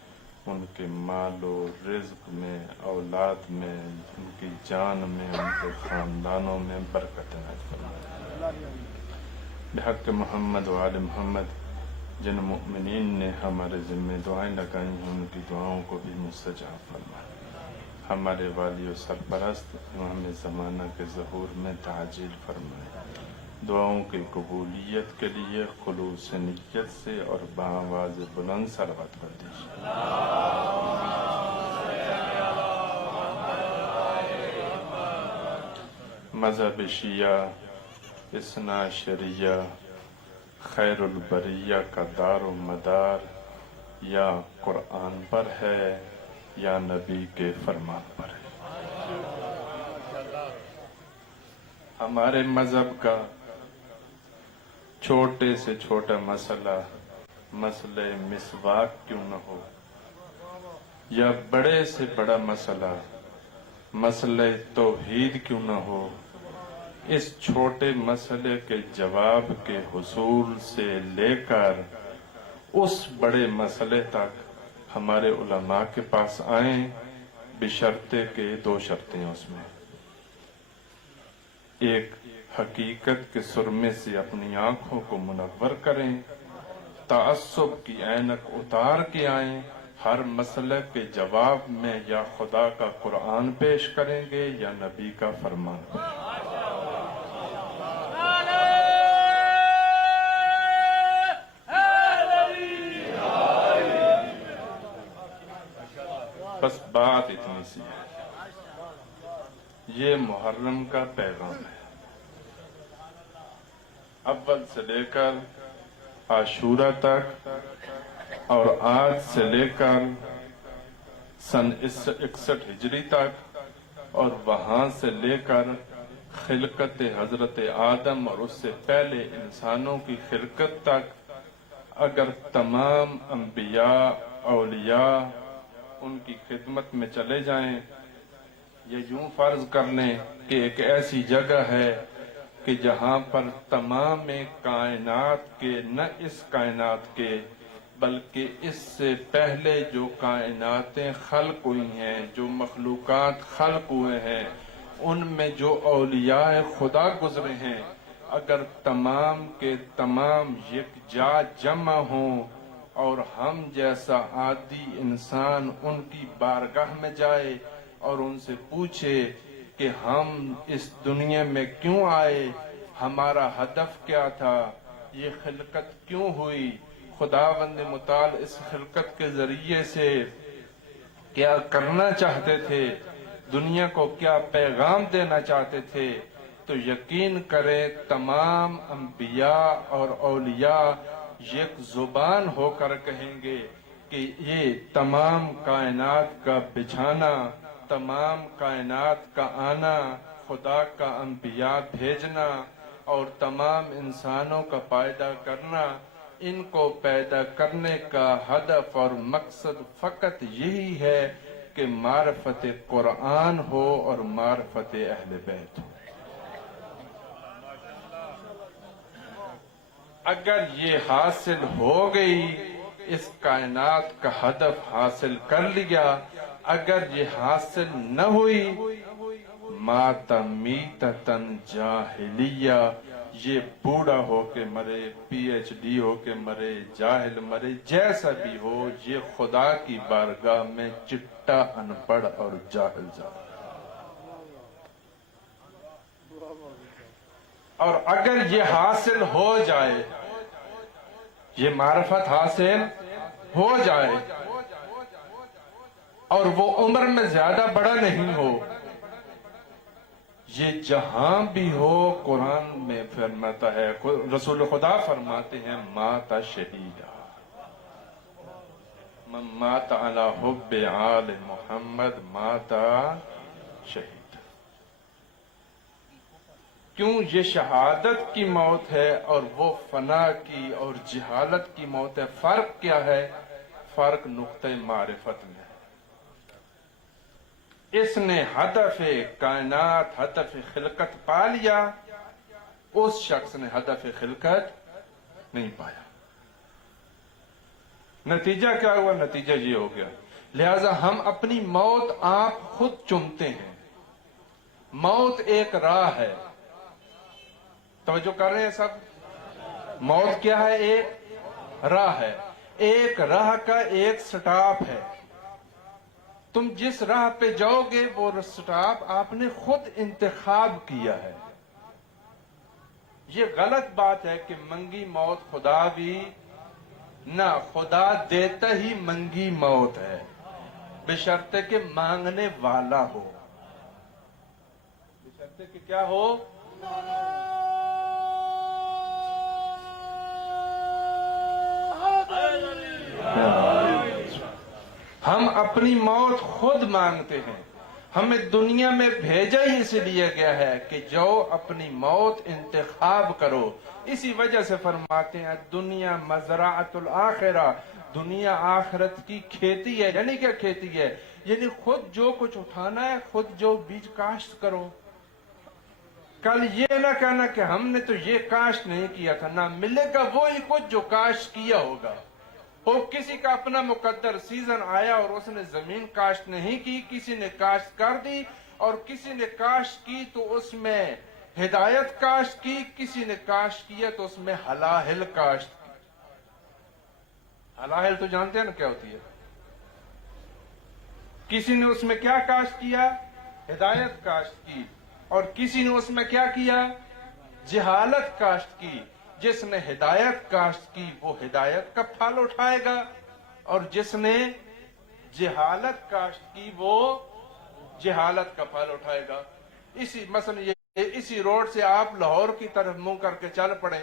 ان کے مال و رزق میں اولاد میں ان کی جان میں ان کے خاندانوں میں برکت عنایت فرمائے. بحق محمد و آل محمد جن مؤمنین نے ہمارے ذمہ دعائیں لگائی ہیں ان کی دعاؤں کو بھی مستجاب فرمائے. ہمارے والی و سرپرست امام زمانہ کے ظہور میں تعجیل فرمائے. دعاؤں کی قبولیت کے لیے خلوص نیت سے اور بآواز بلند صلوات پڑھ دیجیے. مذہب شیعہ اثنا شریعہ خیر البریہ کا دار و مدار یا قرآن پر ہے یا نبی کے فرمان پر ہے. ہمارے مذہب کا چھوٹے سے چھوٹا مسئلہ مسواک کیوں نہ ہو یا بڑے سے بڑا مسئلہ توحید کیوں نہ ہو، اس چھوٹے مسئلے کے جواب کے حصول سے لے کر اس بڑے مسئلے تک ہمارے علماء کے پاس آئیں، بشرطے کہ دو شرطیں ہیں اس میں. ایک، حقیقت کے سرمے سے اپنی آنکھوں کو منور کریں، تعصب کی عینک اتار کے آئیں، ہر مسئلے کے جواب میں یا خدا کا قرآن پیش کریں گے یا نبی کا فرمان پیش کریں گے. بس بات اتنی سی ہے. یہ محرم کا پیغام ہے. اول سے لے کر عاشورہ تک اور آج سے لے کر سن 61 ہجری تک اور وہاں سے لے کر خلقت حضرت آدم اور اس سے پہلے انسانوں کی خلقت تک اگر تمام انبیاء اولیاء ان کی خدمت میں چلے جائیں، یہ یوں فرض کر لیں کہ ایک ایسی جگہ ہے کہ جہاں پر تمام کائنات کے، نہ اس کائنات کے بلکہ اس سے پہلے جو کائناتیں خلق ہوئی ہیں، جو مخلوقات خلق ہوئے ہیں، ان میں جو اولیاء خدا گزرے ہیں، اگر تمام کے تمام یکجا جمع ہوں اور ہم جیسا عادی انسان ان کی بارگاہ میں جائے اور ان سے پوچھے کہ ہم اس دنیا میں کیوں آئے، ہمارا ہدف کیا تھا، یہ خلقت کیوں ہوئی، خداوند متعال اس خلقت کے ذریعے سے کیا کرنا چاہتے تھے، دنیا کو کیا پیغام دینا چاہتے تھے، تو یقین کریں تمام انبیاء اور اولیاء یک زبان ہو کر کہیں گے کہ یہ تمام کائنات کا بچھانا، تمام کائنات کا آنا، خدا کا انبیاء بھیجنا اور تمام انسانوں کا پیدا کرنا، ان کو پیدا کرنے کا ہدف اور مقصد فقط یہی ہے کہ معرفت قرآن ہو اور معرفت اہل بیت ہو. اگر یہ حاصل ہو گئی، اس کائنات کا ہدف حاصل کر لیا، اگر یہ حاصل نہ ہوئی مات میتتن جاہلیہ، یہ بوڑھا ہو کے مرے، پی ایچ ڈی ہو کے مرے، جاہل مرے، جیسا بھی ہو، یہ خدا کی بارگاہ میں چٹا ان پڑھ اور جاہل جا۔ اور اگر یہ حاصل ہو جائے، یہ معرفت حاصل ہو جائے اور وہ عمر میں زیادہ بڑا نہیں ہو، یہ جہاں بھی ہو، قرآن میں فرماتا ہے، رسول خدا فرماتے ہیں مات شہیدا، من مات علی حب آل محمد مات شہید۔ کیوں؟ یہ شہادت کی موت ہے اور وہ فنا کی اور جہالت کی موت ہے۔ فرق کیا ہے؟ فرق نقطہ معرفت میں ہے۔ اس نے ہدف کائنات، ہدف خلقت پا لیا، اس شخص نے ہدف خلقت نہیں پایا۔ نتیجہ کیا ہوا؟ نتیجہ یہ ہو گیا۔ لہذا ہم اپنی موت آپ خود چنتے ہیں۔ موت ایک راہ ہے، توجہ کر رہے ہیں سب؟ موت کیا ہے؟ ایک راہ ہے، ایک راہ کا ایک سٹاپ ہے۔ تم جس راہ پہ جاؤ گے وہ سٹاپ آپ نے خود انتخاب کیا ہے۔ یہ غلط بات ہے کہ منگی موت خدا بھی نہ، خدا دیتا ہی منگی موت ہے، بشرطے کہ مانگنے والا ہو۔ بشرطے کہ کیا ہو؟ ہم اپنی موت خود مانگتے ہیں۔ ہمیں دنیا میں بھیجا ہی اس لیے گیا ہے کہ جو اپنی موت انتخاب کرو۔ اسی وجہ سے فرماتے ہیں دنیا مزرعۃ الآخرہ، دنیا آخرت کی کھیتی ہے۔ یعنی کیا کھیتی ہے؟ یعنی خود جو کچھ اٹھانا ہے، خود جو بیج کاشت کرو۔ کل یہ نہ کہنا کہ ہم نے تو یہ کاشت نہیں کیا تھا، نہ ملے گا وہی کچھ جو کاشت کیا ہوگا۔ اور کسی کا اپنا مقدر سیزن آیا اور اس نے زمین کاشت نہیں کی، کسی نے کاشت کر دی، اور کسی نے کاشت کی تو اس میں ہدایت کاشت کی، کسی نے کاشت کیا تو اس میں حلاہل کاشت کی۔ حلاہل تو جانتے ہیں نا کیا ہوتی ہے؟ کسی نے اس میں کیا کاشت کیا؟ ہدایت کاشت کی، اور کسی نے اس میں کیا کیا؟ جہالت کاشت کی۔ جس نے ہدایت کاشت کی وہ ہدایت کا پھل اٹھائے گا، اور جس نے جہالت کاشت کی وہ جہالت کا پھل اٹھائے گا۔ مثلا اسی روڈ سے آپ لاہور کی طرف منہ کر کے چل پڑے،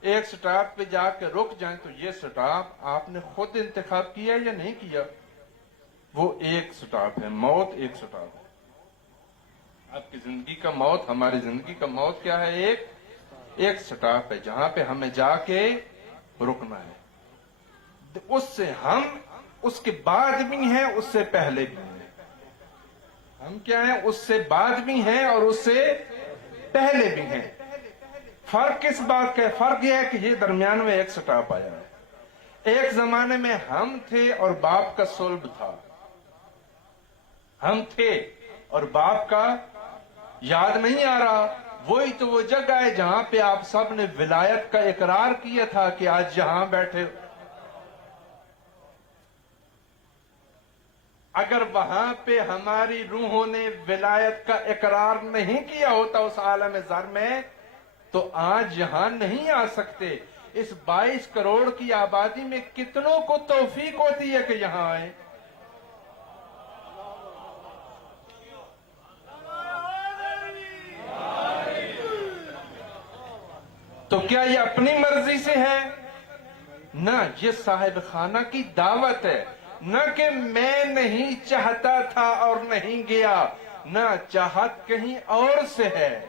ایک سٹاپ پہ جا کے رک جائیں تو یہ سٹاپ آپ نے خود انتخاب کیا یا نہیں کیا؟ وہ ایک سٹاپ ہے، موت ایک سٹاپ ہے۔ آپ کی زندگی کا موت، ہماری زندگی کا موت کیا ہے؟ ایک سٹاپ ہے جہاں پہ ہمیں جا کے رکنا ہے۔ اس سے ہم اس کے بعد بھی ہیں، اس سے پہلے بھی ہیں۔ ہم کیا ہیں؟ اس سے بعد بھی ہیں اور اس سے پہلے بھی ہیں۔ فرق کس بات کا ہے؟ فرق یہ ہے کہ یہ درمیان میں ایک سٹاپ آیا ہے۔ ایک زمانے میں ہم تھے اور باپ کا صلب تھا، ہم تھے اور باپ کا یاد نہیں آ رہا۔ وہی تو وہ جگہ ہے جہاں پہ آپ سب نے ولایت کا اقرار کیا تھا کہ آج یہاں بیٹھے۔ اگر وہاں پہ ہماری روحوں نے ولایت کا اقرار نہیں کیا ہوتا اس عالم زر میں تو آج یہاں نہیں آ سکتے۔ اس 22 کروڑ کی آبادی میں کتنوں کو توفیق ہوتی ہے کہ یہاں آئے؟ تو کیا یہ اپنی مرضی سے ہے؟ نہ، یہ صاحب خانہ کی دعوت ہے۔ نہ کہ میں نہیں چاہتا تھا اور نہیں گیا، نہ، چاہت کہیں اور سے ہے۔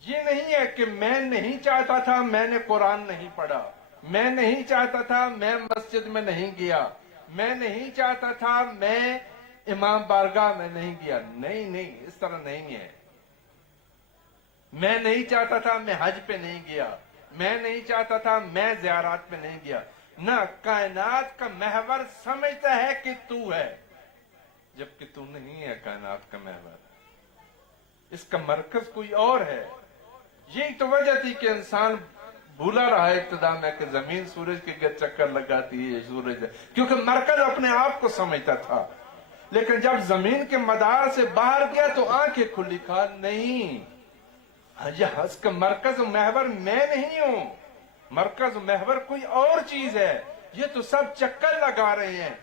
یہ نہیں ہے کہ میں نہیں چاہتا تھا، میں نے قرآن نہیں پڑھا، میں نہیں چاہتا تھا، میں مسجد میں نہیں گیا، میں نہیں چاہتا تھا، میں امام بارگاہ میں نہیں گیا۔ نہیں، اس طرح نہیں ہے۔ میں نہیں چاہتا تھا، میں حج پہ نہیں گیا، میں نہیں چاہتا تھا، میں زیارات پہ نہیں گیا۔ نہ کائنات کا محور سمجھتا ہے کہ تو ہے، جبکہ تو نہیں ہے کائنات کا محور، اس کا مرکز کوئی اور ہے۔ یہی تو وجہ تھی کہ انسان بھولا رہا ہے ابتدا میں کہ زمین سورج کے گرد چکر لگاتی ہے، سورج ہے، کیونکہ مرکز اپنے آپ کو سمجھتا تھا۔ لیکن جب زمین کے مدار سے باہر گیا تو آنکھیں کھلی، کہا نہیں، یہ اس کا مرکز و محور میں نہیں ہوں، مرکز و محور کوئی اور چیز ہے، یہ تو سب چکر لگا رہے ہیں۔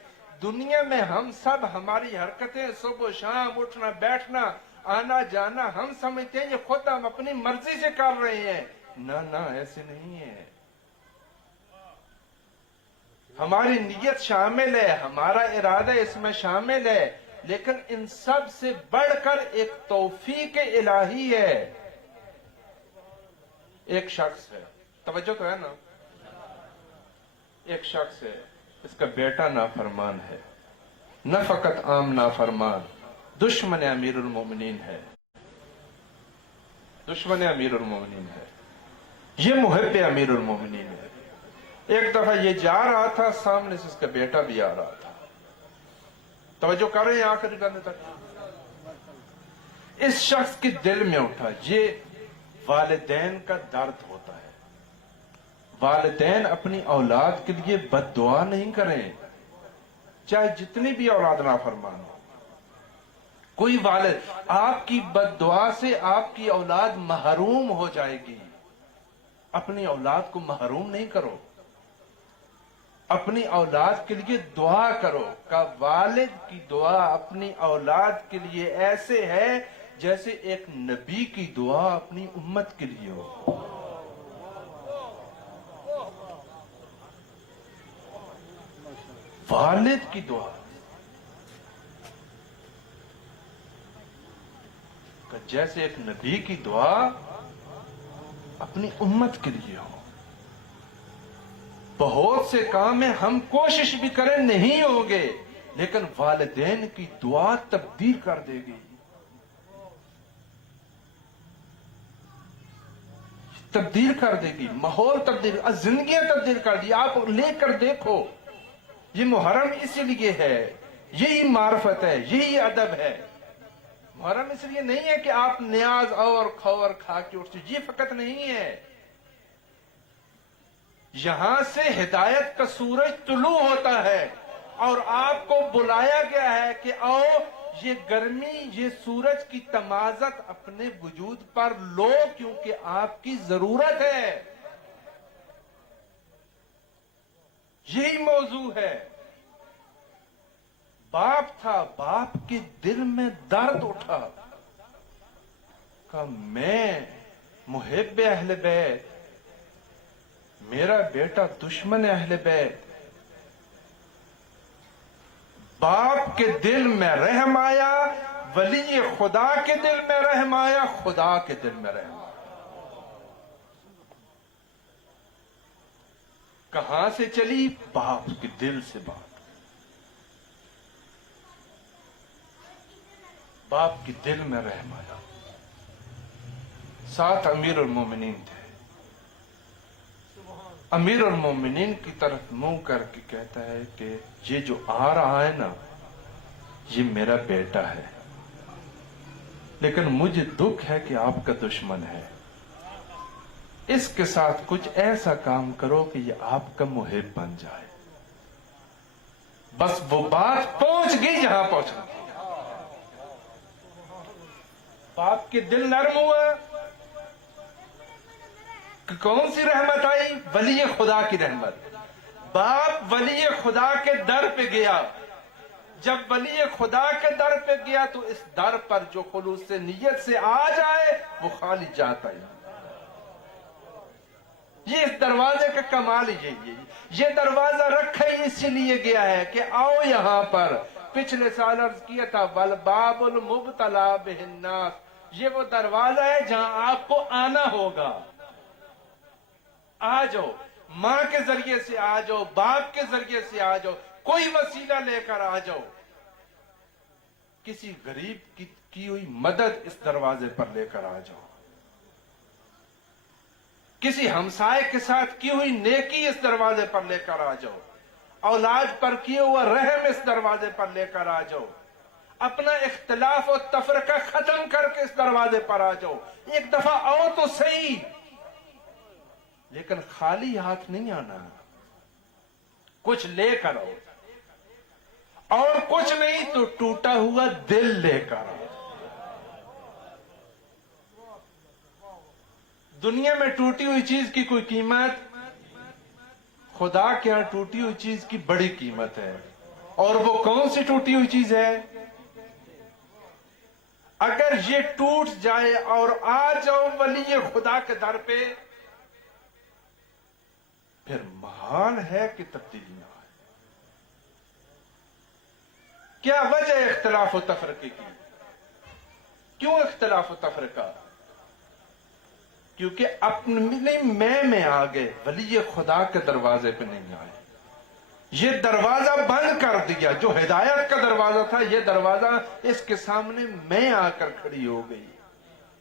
دنیا میں ہم سب، ہماری حرکتیں صبح و شام، اٹھنا بیٹھنا، آنا جانا، ہم سمجھتے ہیں یہ خود ہم اپنی مرضی سے کر رہے ہیں۔ نہ ایسے نہیں ہے، ہماری نیت شامل ہے، ہمارا ارادہ اس میں شامل ہے، لیکن ان سب سے بڑھ کر ایک توفیق الہی ہے۔ ایک شخص ہے، توجہ تو ہے نا، ایک شخص ہے، اس کا بیٹا نافرمان ہے، نہ فقط عام نافرمان، دشمن امیر المومنین ہے، دشمن امیر المومنین ہے، یہ محب امیر المومنین ہے۔ ایک دفعہ یہ جا رہا تھا، سامنے سے اس کا بیٹا بھی آ رہا تھا، توجہ کر رہے ہیں آخری کرنے تک۔ اس شخص کے دل میں اٹھا، یہ والدین کا درد ہوتا ہے، والدین اپنی اولاد کے لیے بد دعا نہیں کریں، چاہے جتنی بھی اولاد نافرمان ہو۔ کوئی والد، آپ کی بد دعا سے آپ کی اولاد محروم ہو جائے گی، اپنی اولاد کو محروم نہیں کرو، اپنی اولاد کے لیے دعا کرو۔ کہ والد کی دعا اپنی اولاد کے لیے ایسے ہے جیسے ایک نبی کی دعا اپنی امت کے لیے ہو۔ والد کی دعا کہ جیسے ایک نبی کی دعا اپنی امت کے لیے ہو۔ بہت سے کام میں ہم کوشش بھی کریں نہیں ہوں گے، لیکن والدین کی دعا تبدیل کر دے گی، تبدیل کر دے گی، ماحول تبدیل، زندگیاں تبدیل کر دی۔ آپ لے کر دیکھو، یہ محرم اسی لیے ہے، یہی معرفت ہے، یہی ادب ہے۔ محرم اس لیے نہیں ہے کہ آپ نیاز اور کھاؤ اور کھا کے اٹھ، یہ فقط نہیں ہے، یہاں سے ہدایت کا سورج طلوع ہوتا ہے اور آپ کو بلایا گیا ہے کہ آؤ یہ گرمی، یہ سورج کی تمازت اپنے وجود پر لو، کیونکہ آپ کی ضرورت ہے۔ یہی موضوع ہے۔ باپ تھا، باپ کے دل میں درد اٹھا کہ میں محب اہل بیت، میرا بیٹا دشمن اہل بیت۔ باپ کے دل میں رحم آیا، ولی خدا کے دل میں رحم آیا، خدا کے دل میں رحم آیا۔ کہاں سے چلی؟ باپ کے دل سے بات۔ باپ کے دل میں رحم آیا۔ ساتھ امیر المومنین تھے، امیر المومنین کی طرف منہ کر کے کہتا ہے کہ یہ جو آ رہا ہے نا، یہ میرا بیٹا ہے، لیکن مجھے دکھ ہے کہ آپ کا دشمن ہے، اس کے ساتھ کچھ ایسا کام کرو کہ یہ آپ کا محب بن جائے۔ بس وہ بات پہنچ گئی جہاں پہنچنا تھی۔ باپ کے دل نرم ہوا کہ کون سی رحمت آئی؟ ولی خدا کی رحمت۔ باپ ولی خدا کے در پہ گیا، جب ولی خدا کے در پہ گیا تو اس در پر جو خلوص سے نیت سے آ جائے وہ خالی جاتا ہے۔ یہ اس دروازے کا کمال یہی ہے، یہ دروازہ رکھا ہی اسی لیے گیا ہے کہ آؤ یہاں پر۔ پچھلے سال عرض کیا تھا والباب المبتلا بہ الناس، یہ وہ دروازہ ہے جہاں آپ کو آنا ہوگا۔ آ جاؤ، ماں کے ذریعے سے آ جاؤ، باپ کے ذریعے سے آ جاؤ، کوئی وسیلہ لے کر آ جاؤ، کسی غریب کی ہوئی مدد اس دروازے پر لے کر آ جاؤ۔ کسی ہمسائے کے ساتھ کی ہوئی نیکی اس دروازے پر لے کر آ جاؤ، اولاد پر کیے ہوا رحم اس دروازے پر لے کر آ جاؤ، اپنا اختلاف و تفرقہ ختم کر کے اس دروازے پر آ جاؤ، ایک دفعہ آؤ تو صحیح، لیکن خالی ہاتھ نہیں آنا، کچھ لے کر آؤ، اور کچھ نہیں تو ٹوٹا ہوا دل لے کر آؤ۔ دنیا میں ٹوٹی ہوئی چیز کی کوئی قیمت، خدا کے ہاں ٹوٹی ہوئی چیز کی بڑی قیمت ہے۔ اور وہ کون سی ٹوٹی ہوئی چیز ہے؟ اگر یہ ٹوٹ جائے اور آ جاؤ ولی خدا کے در پہ، پھر محال ہے کہ تبدیلی نہ آئے۔ کیا وجہ ہے اختلاف و تفرقے کی؟ کیوں اختلاف و تفرقہ؟ کیونکہ اپنے میں آ گئے، ولی خدا کے دروازے پہ نہیں آئے۔ یہ دروازہ بند کر دیا، جو ہدایت کا دروازہ تھا، یہ دروازہ اس کے سامنے میں آ کر کھڑی ہو گئی۔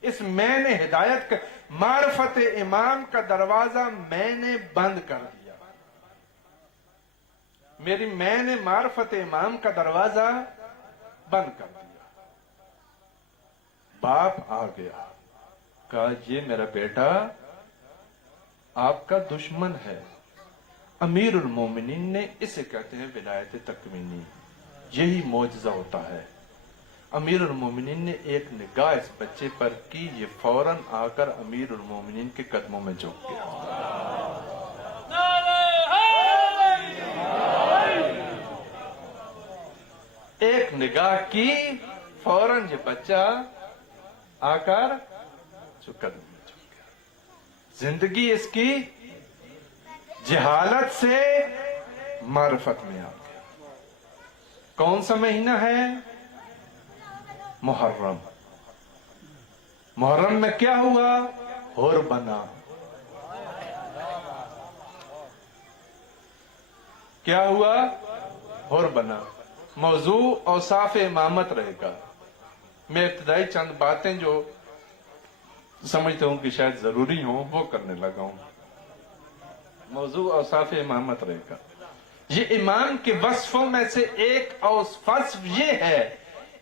اس میں نے ہدایت کا، معرفت امام کا دروازہ میں نے بند کر دیا۔ میں نے معرفت امام کا دروازہ بند کر دیا۔ باپ آ گیا، کہا یہ میرا بیٹا آپ کا دشمن ہے۔ امیر المومنین نے اسے کہتے ہیں ولایت تکوینی، یہی معجزہ ہوتا ہے۔ امیر المومنین نے ایک نگاہ اس بچے پر کی، یہ فوراً آ کر امیر المومنین کے قدموں میں جھک گیا۔ ایک نگاہ کی، فوراً یہ بچہ آ کر جو قدم میں جھک گیا۔ زندگی اس کی جہالت سے معرفت میں آ گیا۔ کون سا مہینہ ہے؟ محرم۔ محرم میں کیا ہوا؟ حر بنا۔ کیا ہوا؟ حر بنا۔ موضوع اوصاف امامت رہے گا۔ میں ابتدائی چند باتیں جو سمجھتا ہوں کہ شاید ضروری ہوں وہ کرنے لگا ہوں۔ موضوع اوصاف امامت رہے گا۔ یہ امام کے وصفوں میں سے ایک وصف یہ ہے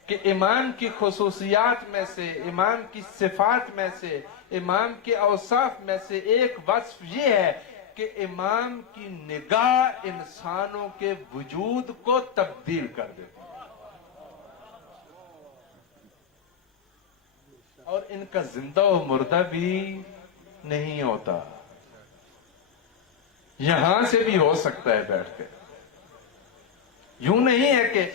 کہ امام کی خصوصیات میں سے، امام کی صفات میں سے، امام کے اوصاف میں سے ایک وصف یہ ہے کہ امام کی نگاہ انسانوں کے وجود کو تبدیل کر دیتی ہے، اور ان کا زندہ و مردہ بھی نہیں ہوتا۔ یہاں سے بھی ہو سکتا ہے بیٹھ کے، یوں نہیں ہے کہ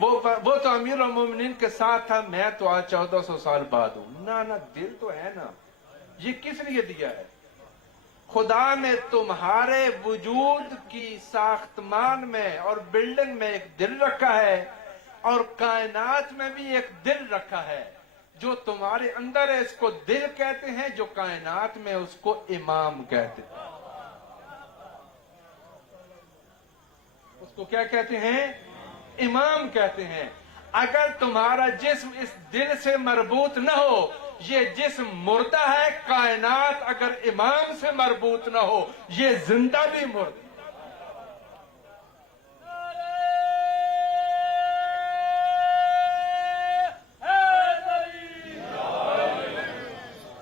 وہ تو امیر المومنین کے ساتھ تھا، میں تو آج 1400 سال بعد ہوں۔ نہ دل تو ہے نا۔ یہ کس لیے دیا ہے؟ خدا نے تمہارے وجود کی ساختمان میں اور بلڈنگ میں ایک دل رکھا ہے، اور کائنات میں بھی ایک دل رکھا ہے۔ جو تمہارے اندر ہے اس کو دل کہتے ہیں، جو کائنات میں اس کو امام کہتے ہیں۔ اس کو کیا کہتے ہیں؟ امام کہتے ہیں۔ اگر تمہارا جسم اس دل سے مربوط نہ ہو، یہ جسم مردہ ہے۔ کائنات اگر امام سے مربوط نہ ہو، یہ زندہ بھی مردہ۔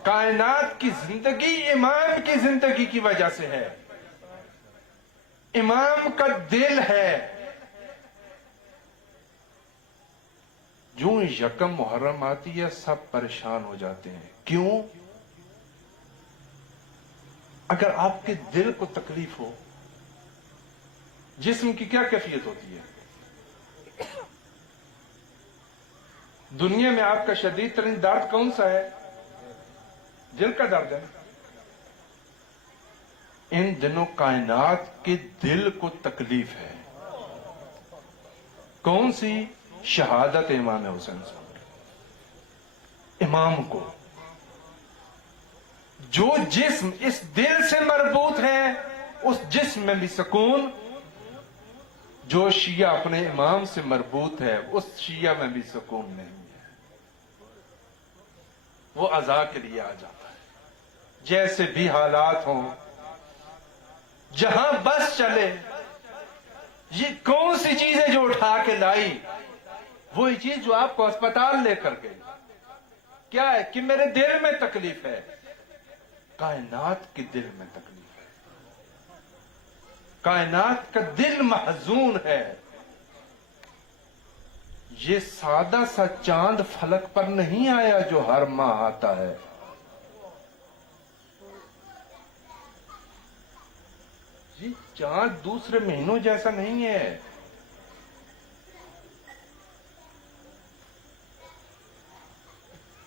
کائنات کی زندگی امام کی زندگی کی وجہ سے ہے۔ امام کا دل ہے۔ جو یکم محرم آتی ہے سب پریشان ہو جاتے ہیں۔ کیوں؟ اگر آپ کے دل کو تکلیف ہو، جسم کی کیا کیفیت ہوتی ہے؟ دنیا میں آپ کا شدید ترین درد کون سا ہے؟ دل کا درد ہے۔ ان دنوں کائنات کے دل کو تکلیف ہے۔ کون سی؟ شہادت امام حسین صاحب، امام کو۔ جو جسم اس دل سے مربوط ہے اس جسم میں بھی سکون۔ جو شیعہ اپنے امام سے مربوط ہے اس شیعہ میں بھی سکون نہیں ہے، وہ عزا کے لیے آ جاتا ہے۔ جیسے بھی حالات ہوں، جہاں بس چلے، یہ کون سی چیز ہے جو اٹھا کے لائی؟ وہی چیز جو آپ کو اسپتال لے کر گئی۔ کیا ہے کہ میرے دل میں تکلیف ہے، کائنات کے دل میں تکلیف ہے، کائنات کا دل محزون ہے۔ یہ سادہ سا چاند فلک پر نہیں آیا جو ہر ماہ آتا ہے، یہ چاند دوسرے مہینوں جیسا نہیں ہے،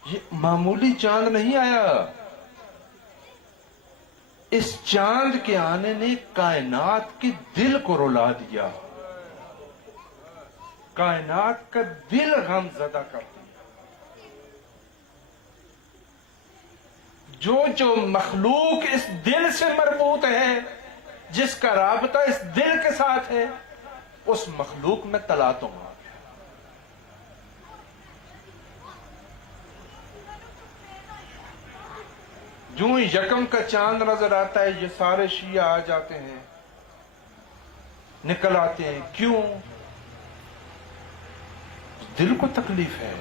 یہ معمولی چاند نہیں آیا۔ اس چاند کے آنے نے کائنات کے دل کو رلا دیا، کائنات کا دل غم زدہ کر دیا۔ جو مخلوق اس دل سے مربوط ہے، جس کا رابطہ اس دل کے ساتھ ہے، اس مخلوق میں تلاطم آ گیا۔ جو یکم کا چاند نظر آتا ہے، یہ سارے شیعہ آ جاتے ہیں، نکل آتے ہیں۔ کیوں؟ دل کو تکلیف ہے،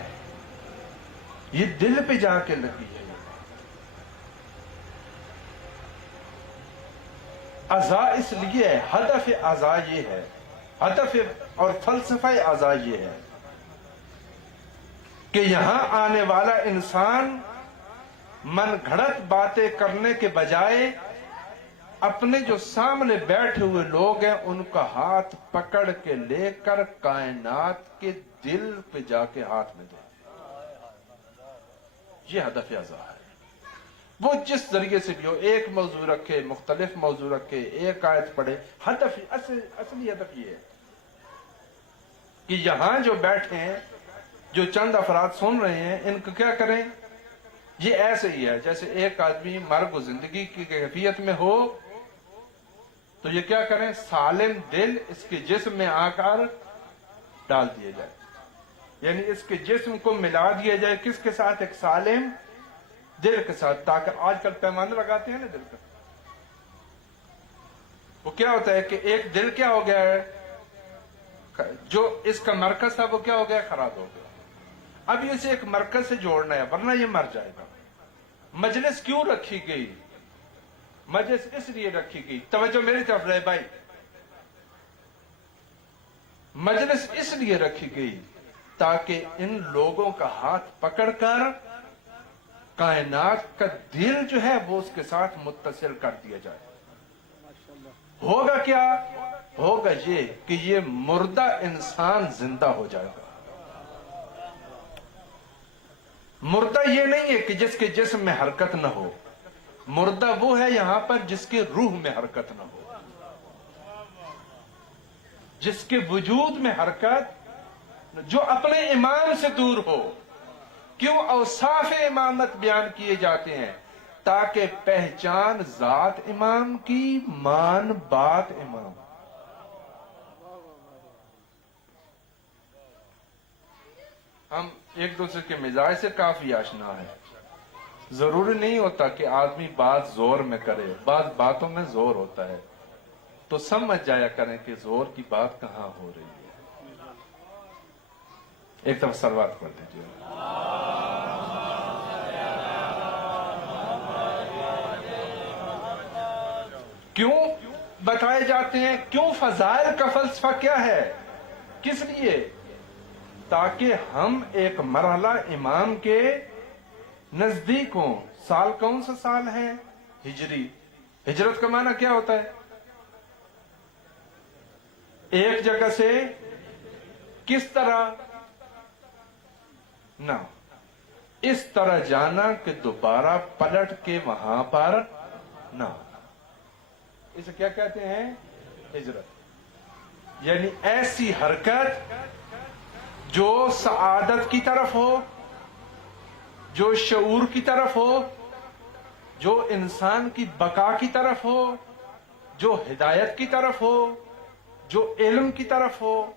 یہ دل پہ جا کے لگی ہے۔ عزا اس لیے ہے، ہدف عزا یہ ہے، ہدف اور فلسفہ عزا یہ ہے کہ یہاں آنے والا انسان من گھڑت باتیں کرنے کے بجائے اپنے جو سامنے بیٹھے ہوئے لوگ ہیں ان کا ہاتھ پکڑ کے لے کر کائنات کے دل پہ جا کے ہاتھ میں دے۔ یہ ہدف عزا ہے۔ وہ جس ذریعے سے بھی ہو، ایک موضوع رکھے، مختلف موضوع رکھے، ایک آیت پڑھے، ہدف اصلی ہدف یہ ہے کہ یہاں جو بیٹھے ہیں، جو چند افراد سن رہے ہیں، ان کو کیا کریں؟ یہ ایسے ہی ہے جیسے ایک آدمی مرگ و زندگی کی کیفیت میں ہو تو یہ کیا کریں؟ سالم دل اس کے جسم میں آ کر ڈال دیا جائے، یعنی اس کے جسم کو ملا دیا جائے کس کے ساتھ؟ ایک سالم دل کے ساتھ، تاکہ آج کل پیمانے لگاتے ہیں نا دل کا، وہ کیا ہوتا ہے کہ ایک دل کیا ہو گیا ہے، جو اس کا مرکز تھا وہ کیا ہو گیا؟ خراب ہو گیا۔ اب اسے ایک مرکز سے جوڑنا ہے، ورنہ یہ مر جائے گا۔ مجلس کیوں رکھی گئی؟ مجلس اس لیے رکھی گئی، توجہ میری طرف رہے بھائی، مجلس اس لیے رکھی گئی تاکہ ان لوگوں کا ہاتھ پکڑ کر کائنات کا دل جو ہے وہ اس کے ساتھ متصل کر دیا جائے۔ ہوگا کیا؟ ہوگا یہ کہ یہ مردہ انسان زندہ ہو جائے گا۔ مردہ یہ نہیں ہے کہ جس کے جسم میں حرکت نہ ہو، مردہ وہ ہے یہاں پر جس کے روح میں حرکت نہ ہو، جس کے وجود میں حرکت، جو اپنے امام سے دور ہو۔ کیوں اوصاف امامت بیان کیے جاتے ہیں؟ تاکہ پہچان ذات امام کی، مان بات امام۔ ہم ایک دوسرے کے مزاج سے کافی آشنا ہے، ضروری نہیں ہوتا کہ آدمی بات زور میں کرے، بعض باتوں میں زور ہوتا ہے، تو سمجھ جایا کریں کہ زور کی بات کہاں ہو رہی ہے۔ ایک طرف سلوات پڑھ دیجیے۔ کیوں بتائے جاتے ہیں؟ کیوں فضائل کا فلسفہ کیا ہے؟ کس لیے؟ تاکہ ہم ایک مرحلہ امام کے نزدیک ہوں۔ سال کون سا سال ہے؟ ہجری۔ ہجرت کا معنی کیا ہوتا ہے؟ ایک جگہ سے کس طرح نہ اس طرح جانا کہ دوبارہ پلٹ کے وہاں پر نہ آنا، اسے کیا کہتے ہیں؟ ہجرت۔ یعنی ایسی حرکت جو سعادت کی طرف ہو، جو شعور کی طرف ہو، جو انسان کی بقا کی طرف ہو، جو ہدایت کی طرف ہو، جو علم کی طرف ہو،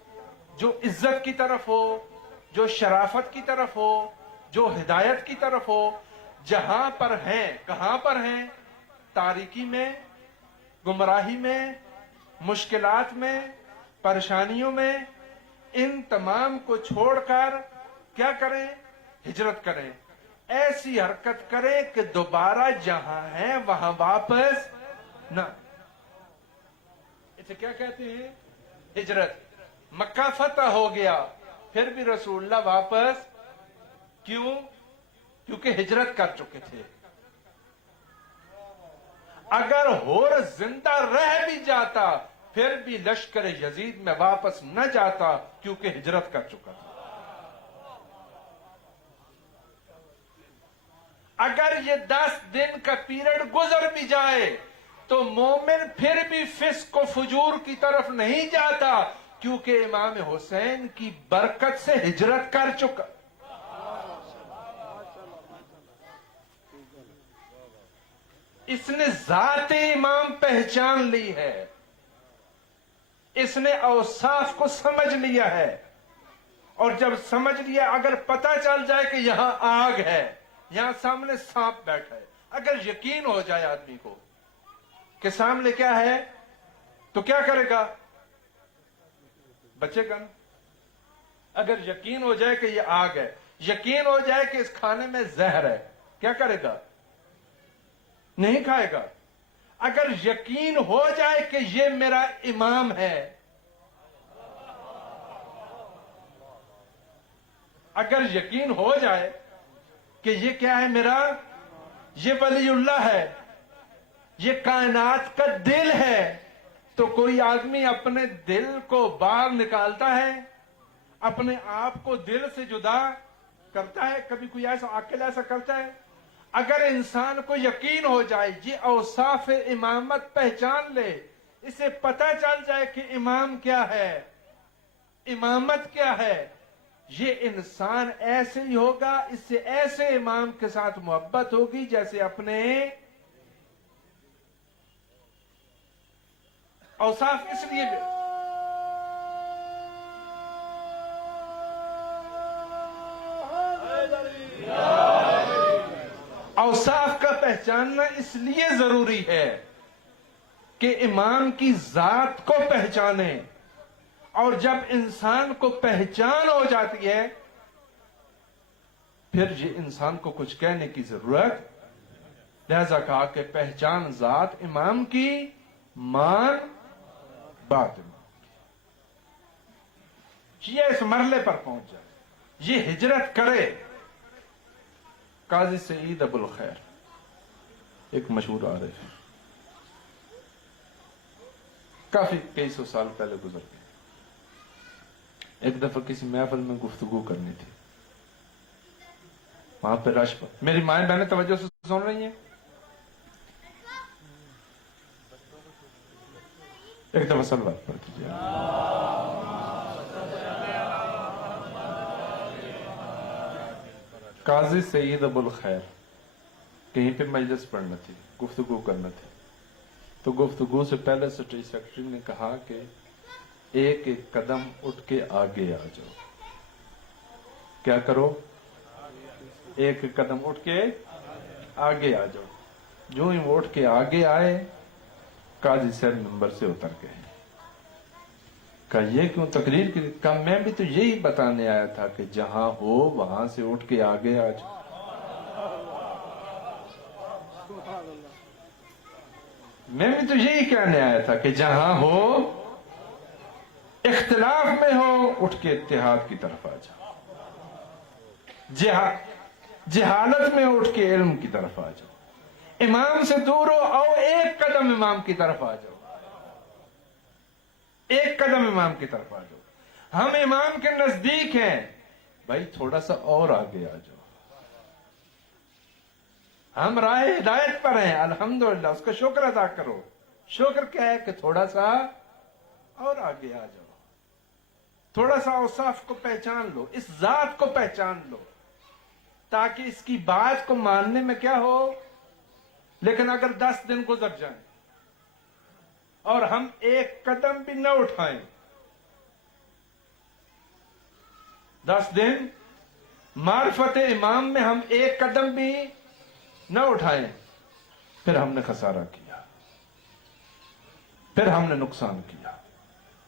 جو عزت کی طرف ہو، جو شرافت کی طرف ہو، جو ہدایت کی طرف ہو، جہاں پر ہیں، کہاں پر ہیں؟ تاریکی میں، گمراہی میں، مشکلات میں، پریشانیوں میں. ان تمام کو چھوڑ کر کیا کریں؟ ہجرت کریں. ایسی حرکت کریں کہ دوبارہ جہاں ہیں وہاں واپس نہ. اسے کیا کہتے ہیں؟ ہجرت. مکہ فتح ہو گیا، پھر بھی رسول اللہ واپس کیوں؟ کیونکہ ہجرت کر چکے تھے. اگر ہور زندہ رہ بھی جاتا پھر بھی لشکر یزید میں واپس نہ جاتا، کیونکہ ہجرت کر چکا تھا. اگر یہ 10 دن کا پیریڈ گزر بھی جائے تو مومن پھر بھی فسق و فجور کی طرف نہیں جاتا، کیونکہ امام حسین کی برکت سے ہجرت کر چکا. اس نے ذات امام پہچان لی ہے، اس نے اوصاف کو سمجھ لیا ہے. اور جب سمجھ لیا، اگر پتہ چل جائے کہ یہاں آگ ہے، یہاں سامنے سانپ بیٹھا ہے، اگر یقین ہو جائے آدمی کو کہ سامنے کیا ہے، تو کیا کرے گا؟ بچے گا نا. اگر یقین ہو جائے کہ یہ آگ ہے، یقین ہو جائے کہ اس کھانے میں زہر ہے، کیا کرے گا؟ نہیں کھائے گا. اگر یقین ہو جائے کہ یہ میرا امام ہے، اگر یقین ہو جائے کہ یہ کیا ہے، میرا یہ ولی اللہ ہے، یہ کائنات کا دل ہے، تو کوئی آدمی اپنے دل کو باہر نکالتا ہے، اپنے آپ کو دل سے جدا کرتا ہے؟ کبھی کوئی ایسا عاقل ایسا کرتا ہے؟ اگر انسان کو یقین ہو جائے، یہ اوصاف امامت پہچان لے، اسے پتہ چل جائے کہ امام کیا ہے، امامت کیا ہے، یہ انسان ایسے ہی ہوگا. اس سے ایسے امام کے ساتھ محبت ہوگی جیسے اپنے اوصاف. اس لیے اوصاف کا پہچاننا اس لیے ضروری ہے کہ امام کی ذات کو پہچانے. اور جب انسان کو پہچان ہو جاتی ہے پھر یہ انسان کو کچھ کہنے کی ضرورت. لہذا کہا کہ پہچان ذات امام کی، مان بات امام کی. یہ اس مرحلے پر پہنچ جائے، یہ ہجرت کرے. قاضی سعید ابو الخیر ایک مشہور عارف، کافی کئی سو سال پہلے گزر گئے. ایک دفعہ کسی محفل میں گفتگو کرنی تھی، وہاں پہ رش پر. میری مائیں بہنیں توجہ سے سن رہی ہیں؟ ایک دفعہ صلوات پڑھ دیجیے. قاضی سعید ابو الخیر کہیں پہ مجلس پڑھنا تھی، گفتگو کرنا تھی. تو گفتگو سے پہلے اسٹیج سیکرٹری نے کہا کہ ایک ایک قدم اٹھ کے آگے آ جاؤ. کیا کرو؟ ایک ایک قدم اٹھ کے آگے آ جاؤ. جو ہی وہ اٹھ کے آگے آئے، قاضی صاحب ممبر سے اتر گئے. کہا یہ کیوں تقریر کی؟ کہا میں بھی تو یہی بتانے آیا تھا کہ جہاں ہو وہاں سے اٹھ کے آگے آ جاؤ. میں بھی تو یہی کہنے آیا تھا کہ جہاں ہو، اختلاف میں ہو، اٹھ کے اتحاد کی طرف آ جاؤ. جہالت میں اٹھ کے علم کی طرف آ جاؤ. امام سے دور ہو، آؤ ایک قدم امام کی طرف آ جاؤ. ایک قدم امام کی طرف آ جاؤ. ہم امام کے نزدیک ہیں، بھائی تھوڑا سا اور آگے آ جاؤ. ہم راہ ہدایت پر ہیں، الحمدللہ، اس کا شکر ادا کرو. شکر کیا ہے کہ تھوڑا سا اور آگے آ جاؤ. تھوڑا سا اوصاف کو پہچان لو، اس ذات کو پہچان لو، تاکہ اس کی بات کو ماننے میں کیا ہو. لیکن اگر 10 دن گزر جائیں اور ہم ایک قدم بھی نہ اٹھائیں، 10 دن معرفت امام میں ہم ایک قدم بھی نہ اٹھائیں پھر ہم نے خسارہ کیا، پھر ہم نے نقصان کیا۔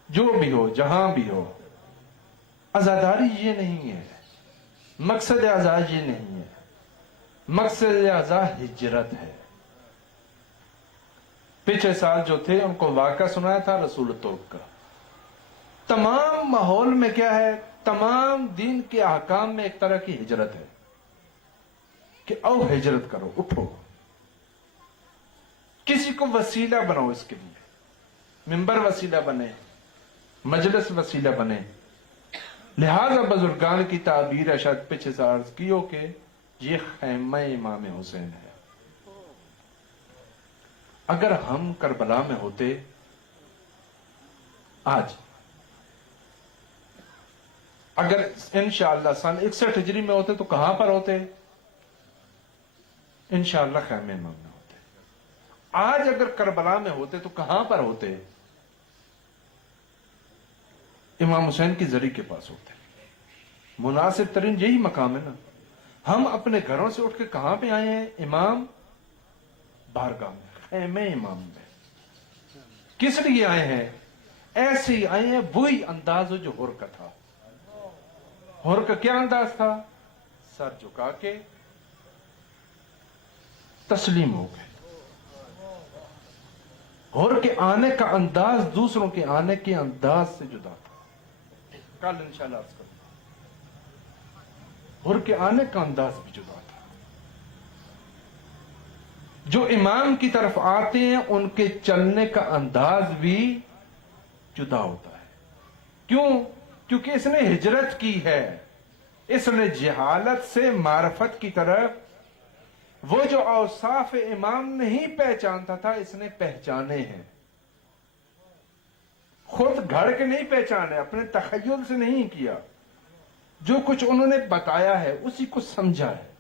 جو بھی ہو، جہاں بھی ہو، عزاداری یہ نہیں ہے، مقصد عزا یہ نہیں ہے، مقصد عزا ہجرت ہے۔ پچھلے سال جو تھے ان کو واقعہ سنایا تھا رسول توب کا۔ تمام ماحول میں کیا ہے، تمام دین کے احکام میں ایک طرح کی ہجرت ہے کہ او ہجرت کرو، اٹھو، کسی کو وسیلہ بناؤ، اس کے لیے منبر وسیلہ بنے، مجلس وسیلہ بنے۔ لہذا بزرگان کی تعبیر ہے، شاید پیچھے سے عرض کی ہو کہ یہ خیمہ امام حسین ہے۔ اگر ہم کربلا میں ہوتے آج، اگر انشاءاللہ سن 61 ہجری میں ہوتے تو کہاں پر ہوتے؟ انشاءاللہ خیمہ امام میں ہوتے۔ آج اگر کربلا میں ہوتے تو کہاں پر ہوتے؟ امام حسین کی زری کے پاس ہوتے۔ مناسب ترین یہی مقام ہے نا۔ ہم اپنے گھروں سے اٹھ کے کہاں پہ آئے ہیں؟ امام بارگاہ میں، خیمہ امام میں۔ کس لیے آئے ہیں؟ ایسے ہی آئے ہیں، وہی انداز جو ہور کا تھا۔ ہور کا کیا انداز تھا؟ سر جھکا کے تسلیم ہو گئے۔ ہور کے آنے کا انداز دوسروں کے آنے کے انداز سے جدا تھا۔ کل انشاءاللہ عرض کروں گا، ہور کے آنے کا انداز بھی جدا تھا۔ جو امام کی طرف آتے ہیں ان کے چلنے کا انداز بھی جدا ہوتا ہے۔ کیوں؟ کیونکہ اس نے ہجرت کی ہے، اس نے جہالت سے معرفت کی طرف، وہ جو اوصاف امام نہیں پہچانتا تھا اس نے پہچانے ہیں۔ خود گھڑ کے نہیں پہچانے، اپنے تخیل سے نہیں کیا، جو کچھ انہوں نے بتایا ہے اسی کو سمجھا ہے۔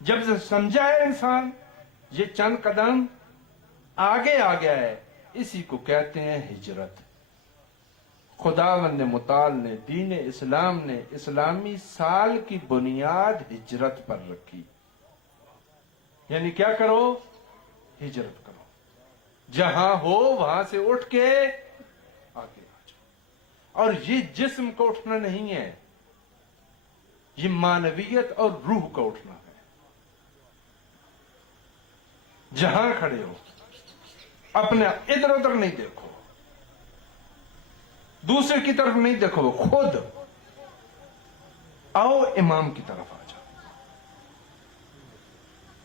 جب سے سمجھا ہے انسان، یہ چند قدم آگے آ گیا ہے، اسی کو کہتے ہیں ہجرت۔ خداوند متعال نے، دین اسلام نے اسلامی سال کی بنیاد ہجرت پر رکھی۔ یعنی کیا کرو؟ ہجرت کرو، جہاں ہو وہاں سے اٹھ کے آگے آ جاؤ۔ اور یہ جسم کا اٹھنا نہیں ہے، یہ معنویت اور روح کا اٹھنا ہے۔ جہاں کھڑے ہو اپنے ادھر ادھر نہیں دیکھو، دوسرے کی طرف نہیں دیکھو، خود آؤ امام کی طرف آ جاؤ۔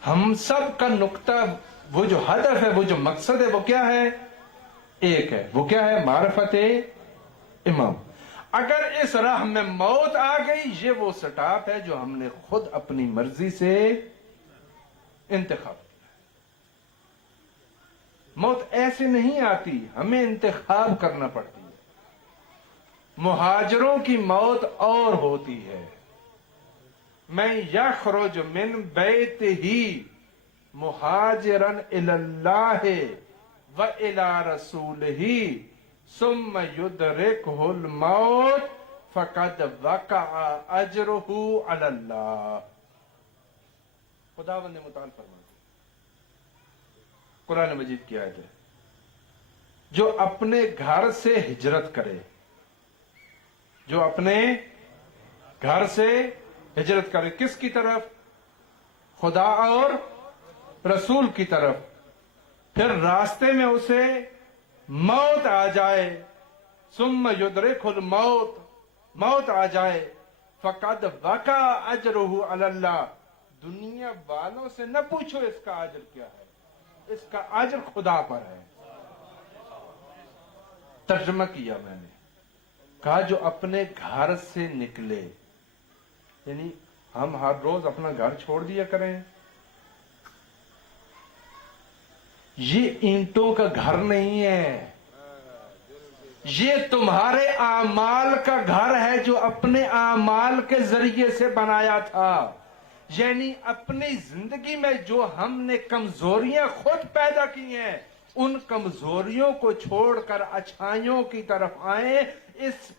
ہم سب کا نقطہ، وہ جو ہدف ہے، وہ جو مقصد ہے، وہ کیا ہے؟ ایک ہے۔ وہ کیا ہے؟ معرفت امام۔ اگر اس راہ میں موت آ گئی، یہ وہ سٹاپ ہے جو ہم نے خود اپنی مرضی سے انتخاب کیا۔ موت ایسے نہیں آتی، ہمیں انتخاب کرنا پڑتی ہے۔ مہاجروں کی موت اور ہوتی ہے۔ من یخرج من بیتہ مہاجرا الی اللہ و الی رسولہ ثم یدرکہ الموت فقد وقع اجرہ علی اللہ۔ خداوند نے متعال فرمایا، قرآن مجید کی آیت ہے، جو اپنے گھر سے ہجرت کرے، جو اپنے گھر سے ہجرت کرے، کس کی طرف؟ خدا اور رسول کی طرف، پھر راستے میں اسے موت آ جائے، ثم یدرکہ الموت، موت آ جائے، فقد وقع اجرہ علی اللہ، دنیا والوں سے نہ پوچھو اس کا اجر کیا ہے، اس کا اجر خدا پر ہے۔ ترجمہ کیا میں نے، کہا جو اپنے گھر سے نکلے، یعنی ہم ہر روز اپنا گھر چھوڑ دیا کریں۔ یہ اینٹوں کا گھر نہیں ہے، یہ تمہارے اعمال کا گھر ہے جو اپنے اعمال کے ذریعے سے بنایا تھا۔ یعنی اپنی زندگی میں جو ہم نے کمزوریاں خود پیدا کی ہیں، ان کمزوریوں کو چھوڑ کر اچھائیوں کی طرف آئیں،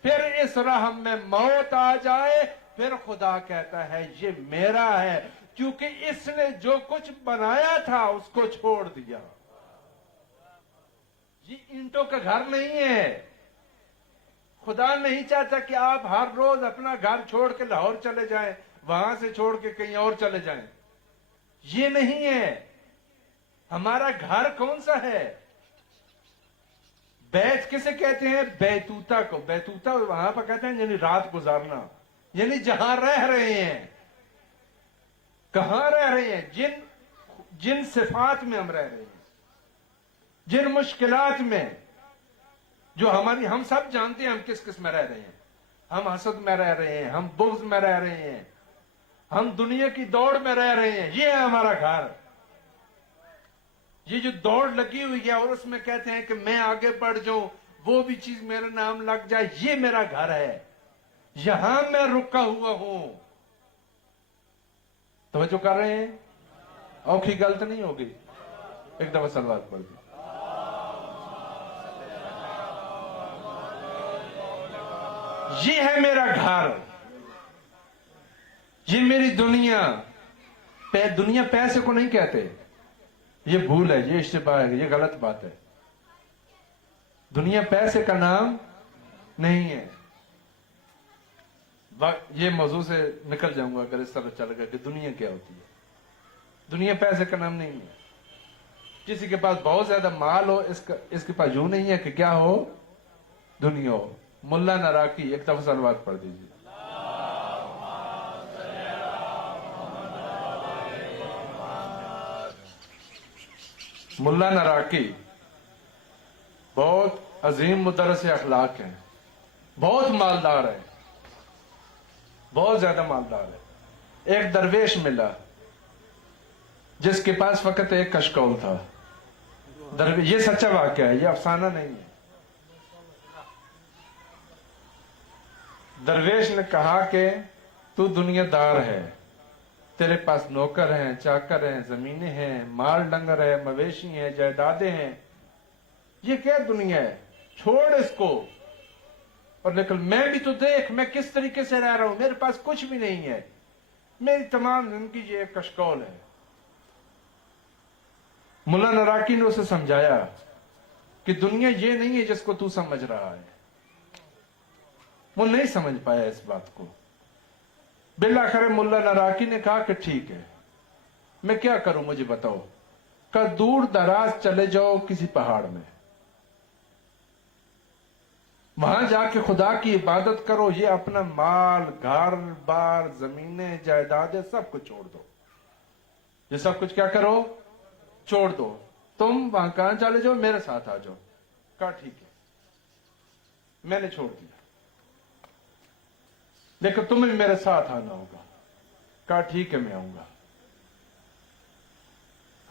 پھر اس راہ میں موت آ جائے، پھر خدا کہتا ہے یہ میرا ہے، کیونکہ اس نے جو کچھ بنایا تھا اس کو چھوڑ دیا. یہ اینٹوں کا گھر نہیں ہے. خدا نہیں چاہتا کہ آپ ہر روز اپنا گھر چھوڑ کے لاہور چلے جائیں, وہاں سے چھوڑ کے کہیں اور چلے جائیں. یہ نہیں ہے. ہمارا گھر کون سا ہے؟ بیت کسے کہتے ہیں؟ بیتوتا کو. بیتوتا وہاں پہ کہتے ہیں یعنی رات گزارنا, یعنی جہاں رہ رہے ہیں. کہاں رہ رہے ہیں؟ جن صفات میں ہم رہ رہے ہیں, جن مشکلات میں, جو ہماری, ہم سب جانتے ہیں ہم کس کس میں رہ رہے ہیں. ہم حسد میں رہ رہے ہیں, ہم بغض میں رہ رہے ہیں, ہم دنیا کی دوڑ میں رہ رہے ہیں. یہ ہے ہمارا گھر. یہ جو دوڑ لگی ہوئی ہے اور اس میں کہتے ہیں کہ میں آگے بڑھ جاؤں, وہ بھی چیز میرا نام لگ جائے, یہ میرا گھر ہے. یہاں میں رکا ہوا ہوں. توجہ کر رہے ہیں؟ اوکھی غلط نہیں ہوگی. ایک دفعہ صلوات پڑھ دی. یہ ہے میرا گھر. یہ میری دنیا. دنیا پیسے کو نہیں کہتے. یہ بھول ہے, یہ اشتباہ ہے, یہ غلط بات ہے. دنیا پیسے کا نام نہیں ہے. یہ موضوع سے نکل جاؤں گا اگر اس طرح چل گیا کہ دنیا کیا ہوتی ہے. دنیا پیسے کا نام نہیں ہے. کسی کے پاس بہت زیادہ مال ہو, اس کے پاس یوں نہیں ہے کہ کیا ہو, دنیا ہو. ملا نراکی, ایک دفعہ صلوات پڑھ دیجیے. ملا نراکی بہت عظیم مدرس اخلاق ہیں, بہت مالدار ہے, بہت زیادہ مالدار ہے. ایک درویش ملا جس کے پاس فقط ایک کشکول تھا. یہ سچا واقعہ ہے, یہ افسانہ نہیں ہے. درویش نے کہا کہ تو دنیا دار ہے, تیرے پاس نوکر ہیں, چاکر ہیں, زمینیں ہیں, مال ڈنگر ہے, مویشی ہیں, جائیدادیں ہیں. یہ کیا دنیا ہے؟ چھوڑ اس کو اور نکل. میں بھی تو دیکھ میں کس طریقے سے رہ رہا ہوں. میرے پاس کچھ بھی نہیں ہے. میری تمام زندگی یہ ایک کشکول ہے. ملا نراکی نے اسے سمجھایا کہ دنیا یہ نہیں ہے جس کو تو سمجھ رہا ہے. وہ نہیں سمجھ پایا اس بات کو. بالآخر ملا نراکی نے کہا کہ ٹھیک ہے, میں کیا کروں مجھے بتاؤ. کہ دور دراز چلے جاؤ کسی پہاڑ میں, وہاں جا کے خدا کی عبادت کرو. یہ اپنا مال, گھر بار, زمینیں, جائیدادیں سب کچھ چھوڑ دو. یہ سب کچھ کیا کرو؟ چھوڑ دو. تم وہاں کہاں چلے جاؤ, میرے ساتھ آ جاؤ. کہا ٹھیک ہے. میں نے چھوڑ دیا, لیکن تمہیں میرے ساتھ آنا ہوگا. کہا ٹھیک ہے میں آؤں گا.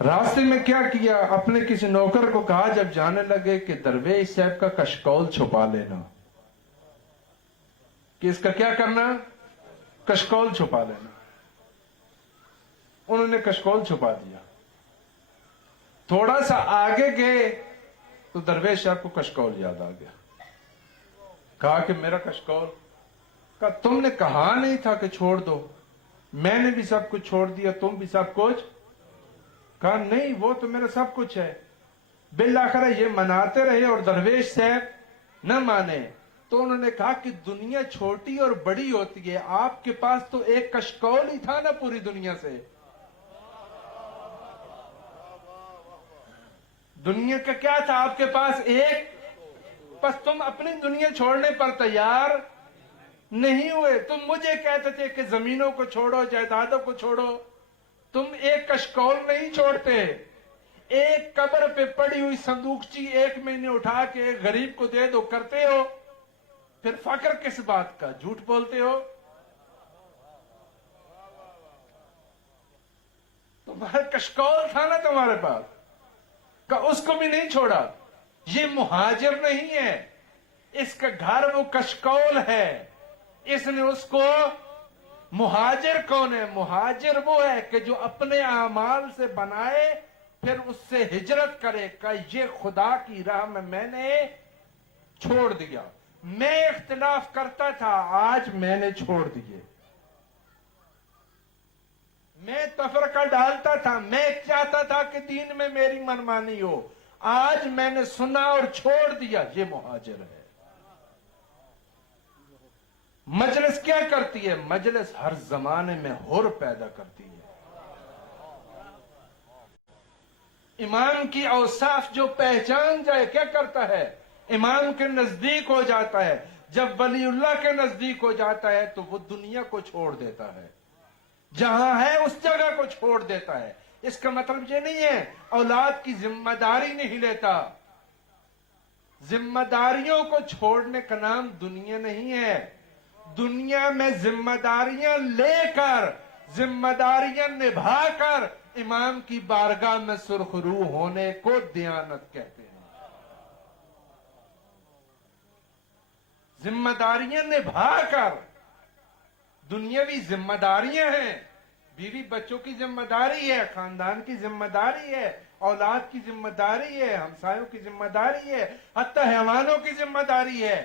راستے میں کیا کیا, اپنے کسی نوکر کو کہا جب جانے لگے کہ درویش صاحب کا کشکول چھپا لینا. کہ اس کا کیا کرنا؟ کشکول چھپا لینا. انہوں نے کشکول چھپا دیا. تھوڑا سا آگے گئے تو درویش صاحب کو کشکول یاد آ گیا. کہا کہ میرا کشکول. کہا تم نے کہا نہیں تھا کہ چھوڑ دو. میں نے بھی سب کچھ چھوڑ دیا, تم بھی سب کچھ. کہا نہیں وہ تو میرا سب کچھ ہے. بالآخر یہ مناتے رہے اور درویش صاحب نہ مانے. تو انہوں نے کہا کہ دنیا چھوٹی اور بڑی ہوتی ہے, آپ کے پاس تو ایک کشکول ہی تھا نا پوری دنیا سے. دنیا کا کیا تھا آپ کے پاس؟ ایک. بس تم اپنی دنیا چھوڑنے پر تیار نہیں ہوئے. تم مجھے کہتے تھے کہ زمینوں کو چھوڑو, جائیدادوں کو چھوڑو. تم ایک کشکول نہیں چھوڑتے. ایک قبر پہ پڑی ہوئی صندوقچی 1 مہینے اٹھا کے ایک غریب کو دے دو کرتے ہو. پھر فخر کس بات کا؟ جھوٹ بولتے ہو. تمہارا کشکول تھا نا تمہارے پاس, کہ اس کو بھی نہیں چھوڑا. یہ مہاجر نہیں ہے, اس کا گھر وہ کشکول ہے. اس نے اس کو. مہاجر کون ہے؟ مہاجر وہ ہے کہ جو اپنے اعمال سے بنائے پھر اس سے ہجرت کرے. کہ یہ خدا کی راہ میں نے چھوڑ دیا. میں اختلاف کرتا تھا, آج میں نے چھوڑ دیے. میں تفرقہ ڈالتا تھا, میں چاہتا تھا کہ دین میں میری منمانی ہو. آج میں نے سنا اور چھوڑ دیا. یہ مہاجر ہے. مجلس کیا کرتی ہے؟ مجلس ہر زمانے میں حر پیدا کرتی ہے. امام کی اوصاف جو پہچان جائے کیا کرتا ہے؟ امام کے نزدیک ہو جاتا ہے. جب ولی اللہ کے نزدیک ہو جاتا ہے تو وہ دنیا کو چھوڑ دیتا ہے, جہاں ہے اس جگہ کو چھوڑ دیتا ہے. اس کا مطلب یہ نہیں ہے اولاد کی ذمہ داری نہیں لیتا. ذمہ داریوں کو چھوڑنے کا نام دنیا نہیں ہے. دنیا میں ذمہ داریاں لے کر, ذمہ داریاں نبھا کر امام کی بارگاہ میں سرخ روح ہونے کو دیانت کہتے ہیں. ذمہ داریاں نبھا کر. دنیاوی ذمہ داریاں ہیں, بیوی بچوں کی ذمہ داری ہے, خاندان کی ذمہ داری ہے, اولاد کی ذمہ داری ہے, ہمسایوں کی ذمہ داری ہے, حتی حیوانوں کی ذمہ داری ہے.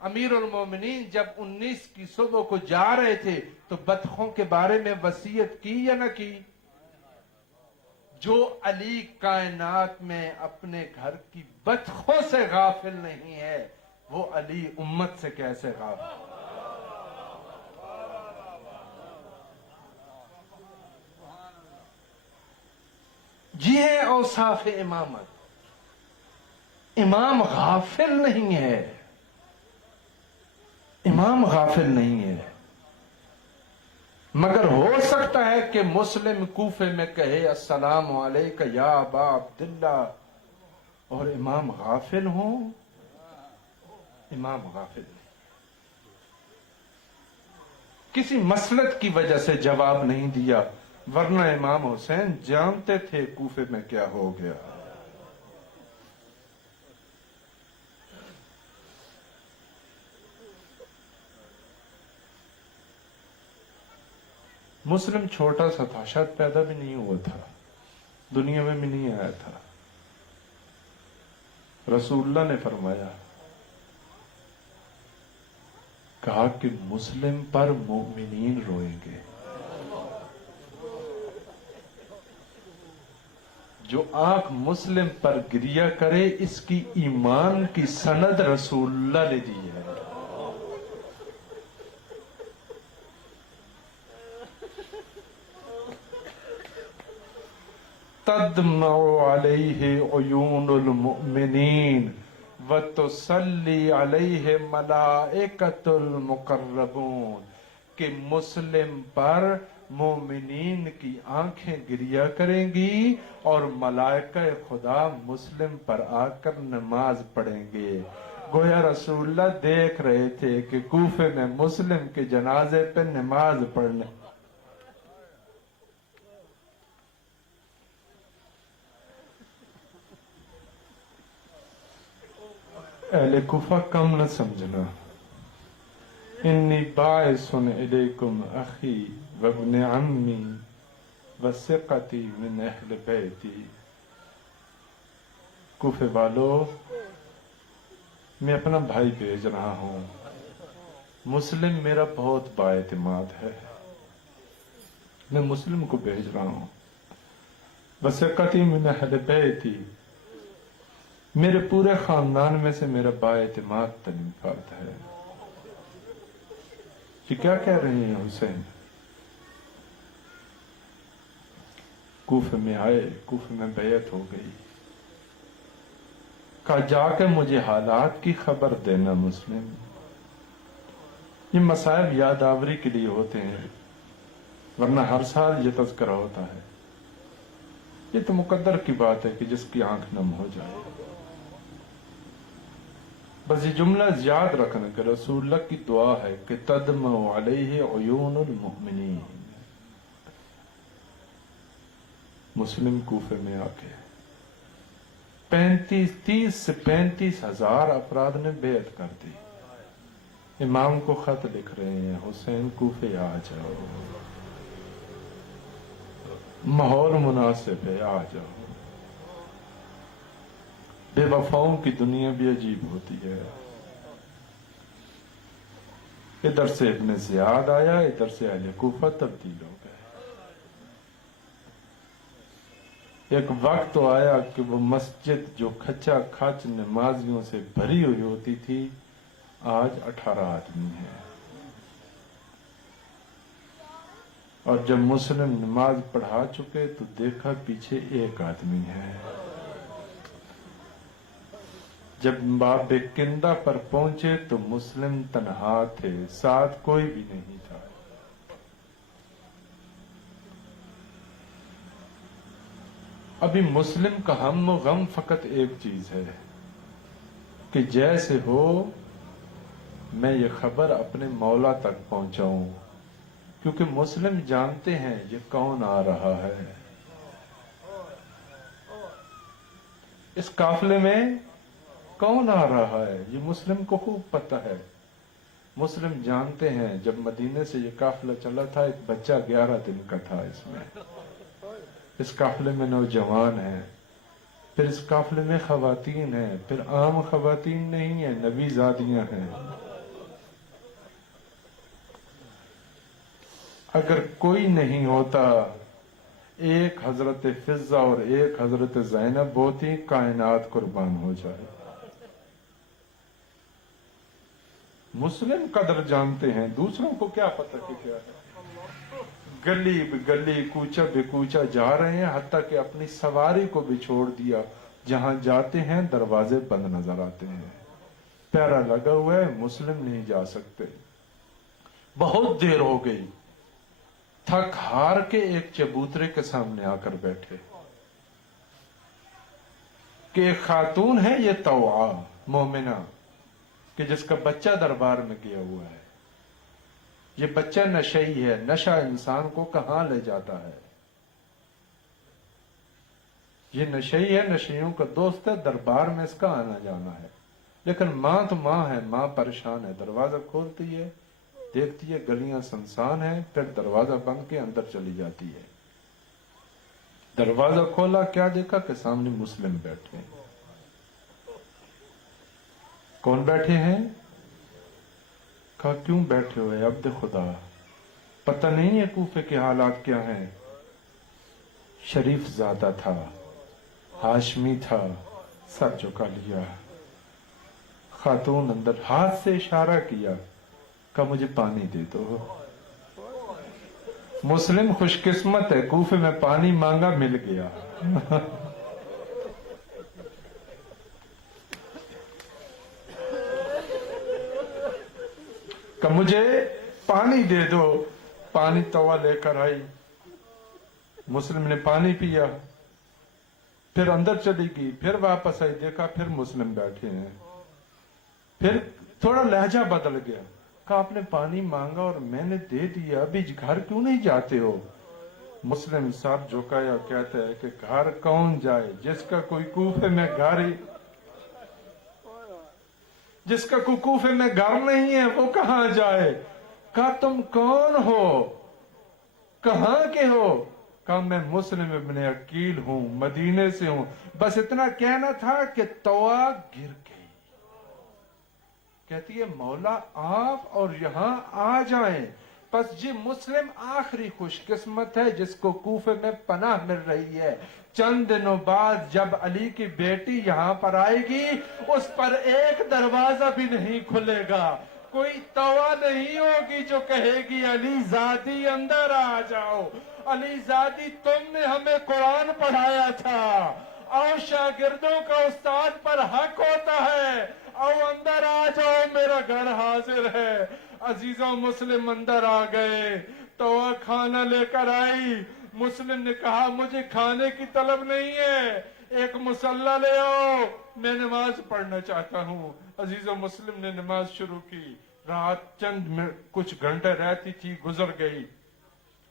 امیر المومنین جب 19 کی صبح کو جا رہے تھے تو بطخوں کے بارے میں وصیت کی یا نہ کی؟ جو علی کائنات میں اپنے گھر کی بطخوں سے غافل نہیں ہے وہ علی امت سے کیسے غافل؟ یہ ہے اوصاف امامت. امام غافل نہیں ہے. امام غافل نہیں ہے, مگر ہو سکتا ہے کہ مسلم کوفے میں کہے السلام علیکہ یا ابا عبداللہ, اور امام غافل ہوں. امام غافل نہیں. کسی مسلط کی وجہ سے جواب نہیں دیا, ورنہ امام حسین جانتے تھے کوفے میں کیا ہو گیا. مسلم چھوٹا سا تھا, شاید پیدا بھی نہیں ہوا تھا, دنیا میں بھی نہیں آیا تھا. رسول اللہ نے فرمایا, کہا کہ مسلم پر مومنین روئیں گے. جو آنکھ مسلم پر گریہ کرے اس کی ایمان کی سند رسول اللہ نے دی ہے. تدمع علیہ عیون المؤمنین وتصلی علیہ ملائکۃ المقربون, کہ مسلم پر مومنین کی آنکھیں گریہ کریں گی اور ملائکہ خدا مسلم پر آ کر نماز پڑھیں گے. گویا رسول اللہ دیکھ رہے تھے کہ کوفے میں مسلم کے جنازے پہ نماز پڑھنے. اہل کوفہ کم نہ سمجھنا. انی باعث الیکم اخی وابن عمی وثقتی من اہل بیتی. کوفے والو, میں اپنا بھائی بھیج رہا ہوں. مسلم میرا بہت بااعتماد ہے, میں مسلم کو بھیج رہا ہوں. وثقتی من اہل بیتی, میرے پورے خاندان میں سے میرا بااعتماد ترین فرد ہے. یہ کیا کہہ رہے ہیں حسین؟ کوفے میں آئے, کوفے میں بیعت ہو گئی. کہا جا کے مجھے حالات کی خبر دینا مسلم. یہ مصائب یادآوری کے لیے ہوتے ہیں, ورنہ ہر سال یہ تذکرہ ہوتا ہے. یہ تو مقدر کی بات ہے کہ جس کی آنکھ نم ہو جائے. بس یہ جملہ یاد رکھنا کہ رسول اللہ کی دعا ہے کہ تدمع علیہ عیون المؤمنین. مسلم کوفے میں آ کے 30 سے 35 ہزار افراد نے بیعت کر دی. امام کو خط لکھ رہے ہیں, حسین کوفے آ جاؤ, ماحول مناسب ہے, آ جاؤ. بے وفاؤں کی دنیا بھی عجیب ہوتی ہے. ادھر سے ابن زیاد آیا, ادھر سے اہل کوفہ تبدیل ہو گئے. ایک وقت تو آیا کہ وہ مسجد جو کھچا کھچ نمازیوں سے بھری ہوئی ہوتی تھی، آج 18 آدمی ہیں، اور جب مسلم نماز پڑھا چکے تو دیکھا پیچھے 1 آدمی ہے۔ جب باب کندہ پر پہنچے تو مسلم تنہا تھے، ساتھ کوئی بھی نہیں تھا۔ ابھی مسلم کا ہم و غم فقط ایک چیز ہے کہ جیسے ہو میں یہ خبر اپنے مولا تک پہنچاؤں، کیونکہ مسلم جانتے ہیں یہ کون آ رہا ہے۔ اس قافلے میں کون آ رہا ہے یہ مسلم کو خوب پتہ ہے۔ مسلم جانتے ہیں جب مدینے سے یہ قافلہ چلا تھا، ایک بچہ 11 دن کا تھا، اس قافلے میں نوجوان ہیں، پھر اس قافلے میں خواتین ہیں، پھر عام خواتین نہیں ہیں، نبی زادیاں ہیں۔ اگر کوئی نہیں ہوتا، ایک حضرت فضہ اور ایک حضرت زینب ہوتی، کائنات قربان ہو جائے۔ مسلم قدر جانتے ہیں، دوسروں کو کیا پتہ کہ کیا ہے۔ گلی بگلی کوچہ بے کوچہ جا رہے ہیں، حتیٰ کہ اپنی سواری کو بھی چھوڑ دیا، جہاں جاتے ہیں دروازے بند نظر آتے ہیں، پیرا لگا ہوا ہے، مسلم نہیں جا سکتے۔ بہت دیر ہو گئی، تھک ہار کے ایک چبوترے کے سامنے آ کر بیٹھے کہ ایک خاتون ہے، یہ طوعا مومنہ، کہ جس کا بچہ دربار میں گیا ہوا ہے۔ یہ بچہ نشئی ہے، نشہ انسان کو کہاں لے جاتا ہے۔ یہ نشئی ہے، نشیوں کا دوست ہے، دربار میں اس کا آنا جانا ہے، لیکن ماں تو ماں ہے، ماں پریشان ہے، دروازہ کھولتی ہے، دیکھتی ہے گلیاں سنسان ہیں، پھر دروازہ بند کے اندر چلی جاتی ہے۔ دروازہ کھولا، کیا دیکھا کہ سامنے مسلم بیٹھے ہیں۔ کون بیٹھے ہیں؟ کہا کیوں بیٹھے ہوئے عبد خدا؟ پتہ نہیں ہے کوفے کے حالات کیا ہیں؟ شریف زادہ تھا، ہاشمی تھا، سر جھکا لیا۔ خاتون اندر ہاتھ سے اشارہ کیا، کہا مجھے پانی دے دو۔ مسلم خوش قسمت ہے، کوفے میں پانی مانگا مل گیا۔ کہ مجھے پانی دے دو، پانی توا لے کر آئی، مسلم نے پانی پیا، پھر اندر چلی گئی، پھر واپس آئی، دیکھا پھر مسلم بیٹھے ہیں، پھر تھوڑا لہجہ بدل گیا، کہا آپ نے پانی مانگا اور میں نے دے دیا، ابھی گھر کیوں نہیں جاتے ہو؟ مسلم سر جھکایا، کہتا ہے کہ گھر کون جائے جس کا کوئی کوفے میں گھر ہی، جس کا کوئی کوفے میں گھر نہیں ہے وہ کہاں جائے؟ کہا تم کون ہو؟ کہاں کے ہو؟ کہا میں مسلم ابن عقیل ہوں، مدینے سے ہوں۔ بس اتنا کہنا تھا کہ طوا گر گئی۔ کہتی ہے مولا آپ اور یہاں آ جائیں۔ بس یہ مسلم آخری خوش قسمت ہے جس کو کوفے میں پناہ مل رہی ہے۔ چند دنوں بعد جب علی کی بیٹی یہاں پر آئے گی، اس پر ایک دروازہ بھی نہیں کھلے گا، کوئی طوا نہیں ہوگی جو کہے گی علی زادی اندر آ جاؤ، علی زادی تم نے ہمیں قرآن پڑھایا تھا، اور شاگردوں کا استاد پر حق ہوتا ہے، او اندر آ جاؤ میرا گھر حاضر ہے۔ عزیزوں مسلم اندر آ گئے، تو کھانا لے کر آئی۔ مسلم نے کہا مجھے کھانے کی طلب نہیں ہے، ایک مصلی لے آؤ، میں نماز پڑھنا چاہتا ہوں۔ عزیزوں مسلم نے نماز شروع کی، رات چند کچھ گھنٹے رہتی تھی گزر گئی،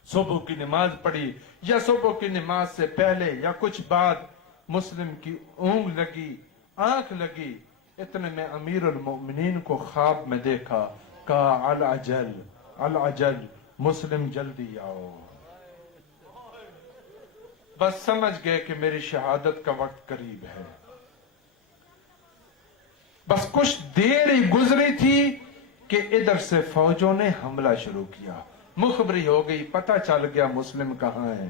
صبح کی نماز پڑھی، یا صبح کی نماز سے پہلے یا کچھ بعد مسلم کی اونگ لگی، آنکھ لگی، اتنے میں امیر المؤمنین کو خواب میں دیکھا، کہا العجل العجل، مسلم جلدی آؤ۔ بس سمجھ گئے کہ میری شہادت کا وقت قریب ہے۔ بس کچھ دیر ہی گزری تھی کہ ادھر سے فوجوں نے حملہ شروع کیا، مخبری ہو گئی، پتہ چل گیا مسلم کہاں ہے۔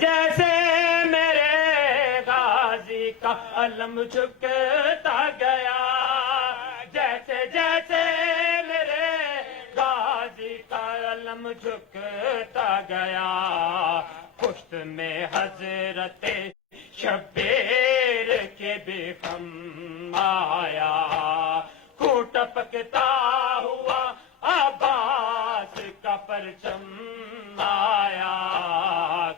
جیسے میرے غازی کا علم جھکتا گیا، جیسے جیسے میرے غازی کا علم جھکتا گیا، پشت میں حضرت شبیر کے بھی غم آیا، خون ٹپکتا ہوا عباس کا پرچم آیا،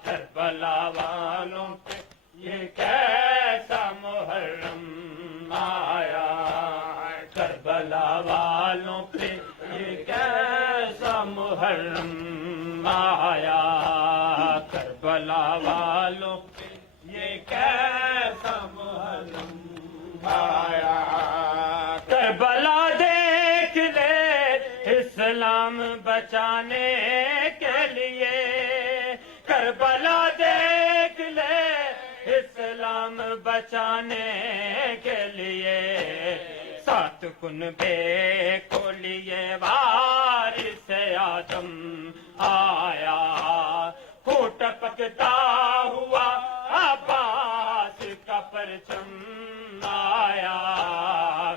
کربلا والوں پہ یہ کیسا محرم آیا، کربلا والوں پہ یہ کیسا محرم آیا، کربلا والوں پہ یہ کیسا محرم آیا، کربلا دیکھ لے اسلام بچانے کے لیے، کربلا دیکھ لے اسلام بچانے کے لیے، سات کنبے کو لیے وارث آدم آیا، خون ٹپکتا ہوا عباس کا پرچم آیا،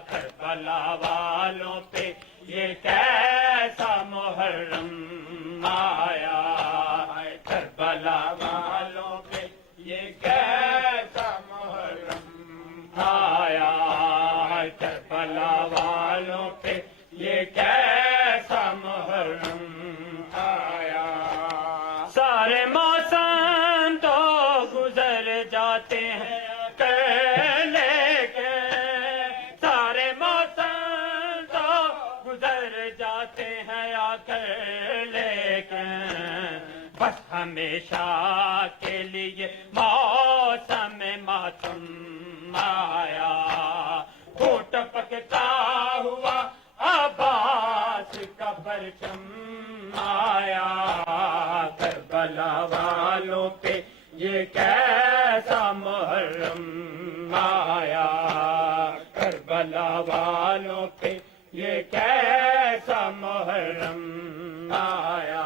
کربلا والوں پہ یہ کیسا محرم آیا، کربلا والوں پہ یہ کیسا محرم آیا، کربلا والوں پہ یہ کیسا محرم آیا، سارے موسم تو گزر جاتے ہیں لے کے، سارے موسم تو گزر جاتے ہیں آ کر لے کے، بس ہمیشہ کے لیے موسم ماتم آیا، خون ٹپکتا ہوا عباس کا پرچم آیا، کربلا والوں پہ یہ کیسا محرم آیا، کربلا والوں پہ یہ کیسا محرم آیا،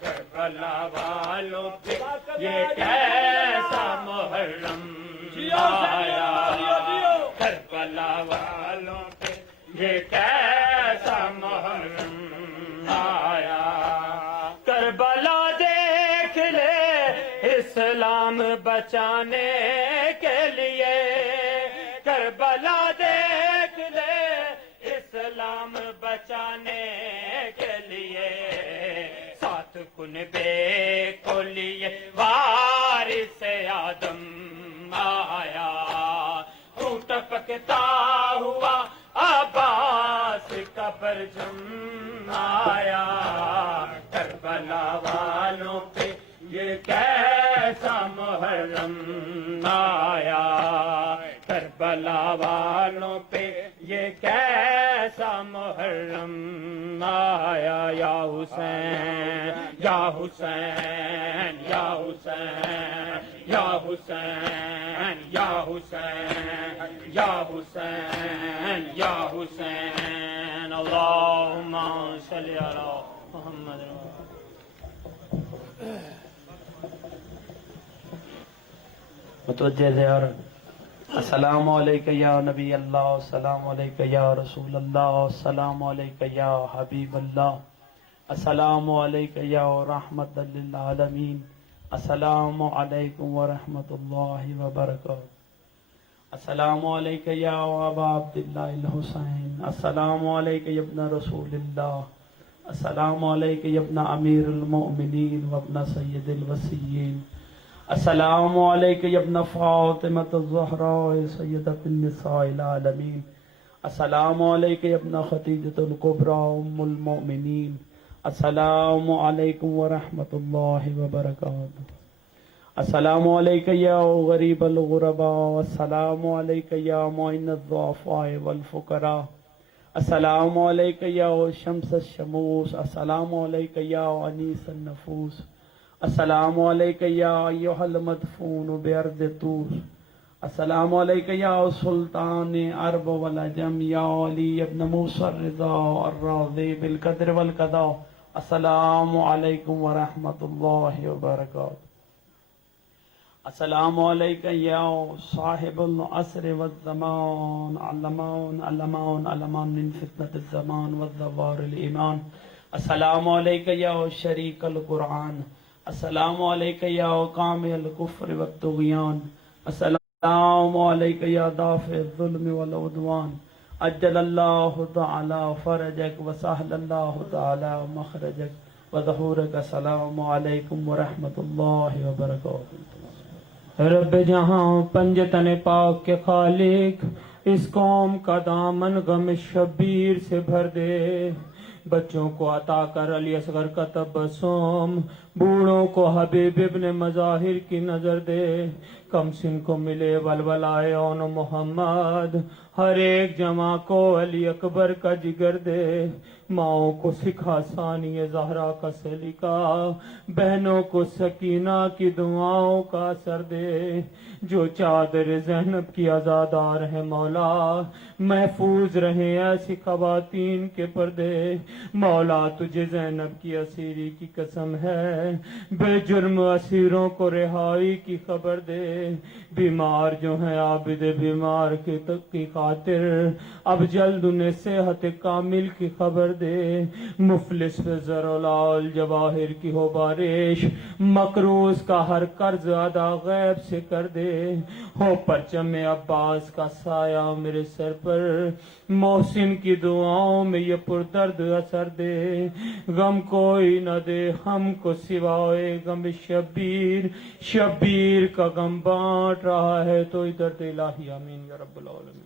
کربلا والوں پہ یہ کیسا محرم آیا، کربلا والوں پہ یہ کیسا محرم آیا، کربلا دیکھ لے اسلام بچانے کے لیے، کربلا دیکھ لے اسلام بچانے کے لیے، سات کنبے کو لیے وارث آدم آیا، خون ٹپکتا ہوا عباس کا پرچم آیا، کربلا والوں پہ یہ کیسا محرم آیا، کربلا والوں پہ یہ کیسا محرم آیا، یا حسین یا حسین یا حسین یا حسین یا حسین یا حسین یا حسین، اللہم صلی علی محمد۔ متوجہ ہے اور السلام علیکہ یا نبی اللہ، السلام علیکہ یا رسول اللہ، السلام علیکہ یا حبیب اللہ، السلام علیکہ یا رحمت للعالمین، السلام علیکم ورحمۃ اللہ وبرکاتہ، السلام علیکہ یا ابا عبداللہ الحسین، السلام علیکہ یا ابن رسول اللہ، السلام علیکہ یا ابن امیر المؤمنین وابن سید الوصیین، السلام علیکہ یا ابن فاطمۃ الزہراء سیدۃ النساء العالمین، السلام علیکہ یا ابن خدیجۃ الکبریٰ ام المؤمنین، السلام علیکم ورحمۃ اللہ وبرکاتہ، السلام علیکہ یا غریب الغرباء، السلام علیکہ یا معین الضعفاء والفقراء، السلام علیکہ یا شمس الشموس، السلام علیکہ یا انیس النفوس، السلام علیکہ یا ایہا المدفون بارض طوس، السلام علیکہ یا سلطان عرب والعجم، یا علی ابن موسیٰ الرضا الراضی بالقدر والقضاء، السلام علیکم ورحمۃ اللہ وبرکاتہ۔ السلام علیکم یا صاحب العصر والزمان علمان علمان علمان من فتنة الزمان والزوار الایمان. السلام علیکم یا شریک القرآن. السلام علیکم یا قامع الکفر والطغیان. السلام علیکم یا دافع الظلم والعدوان. اجل اللہ تعالی فرجک وسہل اللہ تعالی مخرجک وظہورک. السلام علیکم ورحمۃ اللہ وبرکاتہ. رب جہاں پنج تن پاک کے خالق، اس قوم کا دامن غم شبیر سے بھر دے. بچوں کو عطا کر علی اصغر کا تبسم، بوڑھوں کو حبیب ابن مظاہر کی نظر دے. کم سن کو ملے ولولائے اون محمد، ہر ایک جمع کو علی اکبر کا جگر دے. ماؤں کو سکھا ثانی زہرا کا سلیقہ، بہنوں کو سکینہ کی دعاؤں کا اثر دے. جو چادر زینب کی آزادار ہے مولا، محفوظ رہیں ایسی خواتین کے پردے. مولا تجھے زینب کی اسیری کی قسم ہے، بے جرم اسیروں کو رہائی کی خبر دے. بیمار جو ہیں عابد بیمار کی خاطر، اب جلد انہیں صحت کامل کی خبر دے. مفلس پہ زر و لال جواہر کی ہو بارش، مقروض کا ہر قرض ادا غیب سے کر دے. ہو پرچم عباس کا سایہ میرے سر پر، محسن کی دعاؤں میں یہ پردرد اثر دے. غم کوئی نہ دے ہم کو سوائے غم شبیر، شبیر کا غم بانٹ رہا ہے تو درد الہی. آمین یا رب العالمین.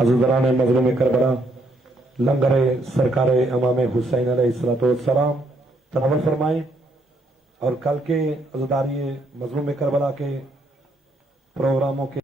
عزیزان مظلوم کربلا، لنگر سرکار امام حسین علیہ السلام تناول فرمائیں. اور کل کے عزاداری مظلوم کربلا کے پروگراموں کے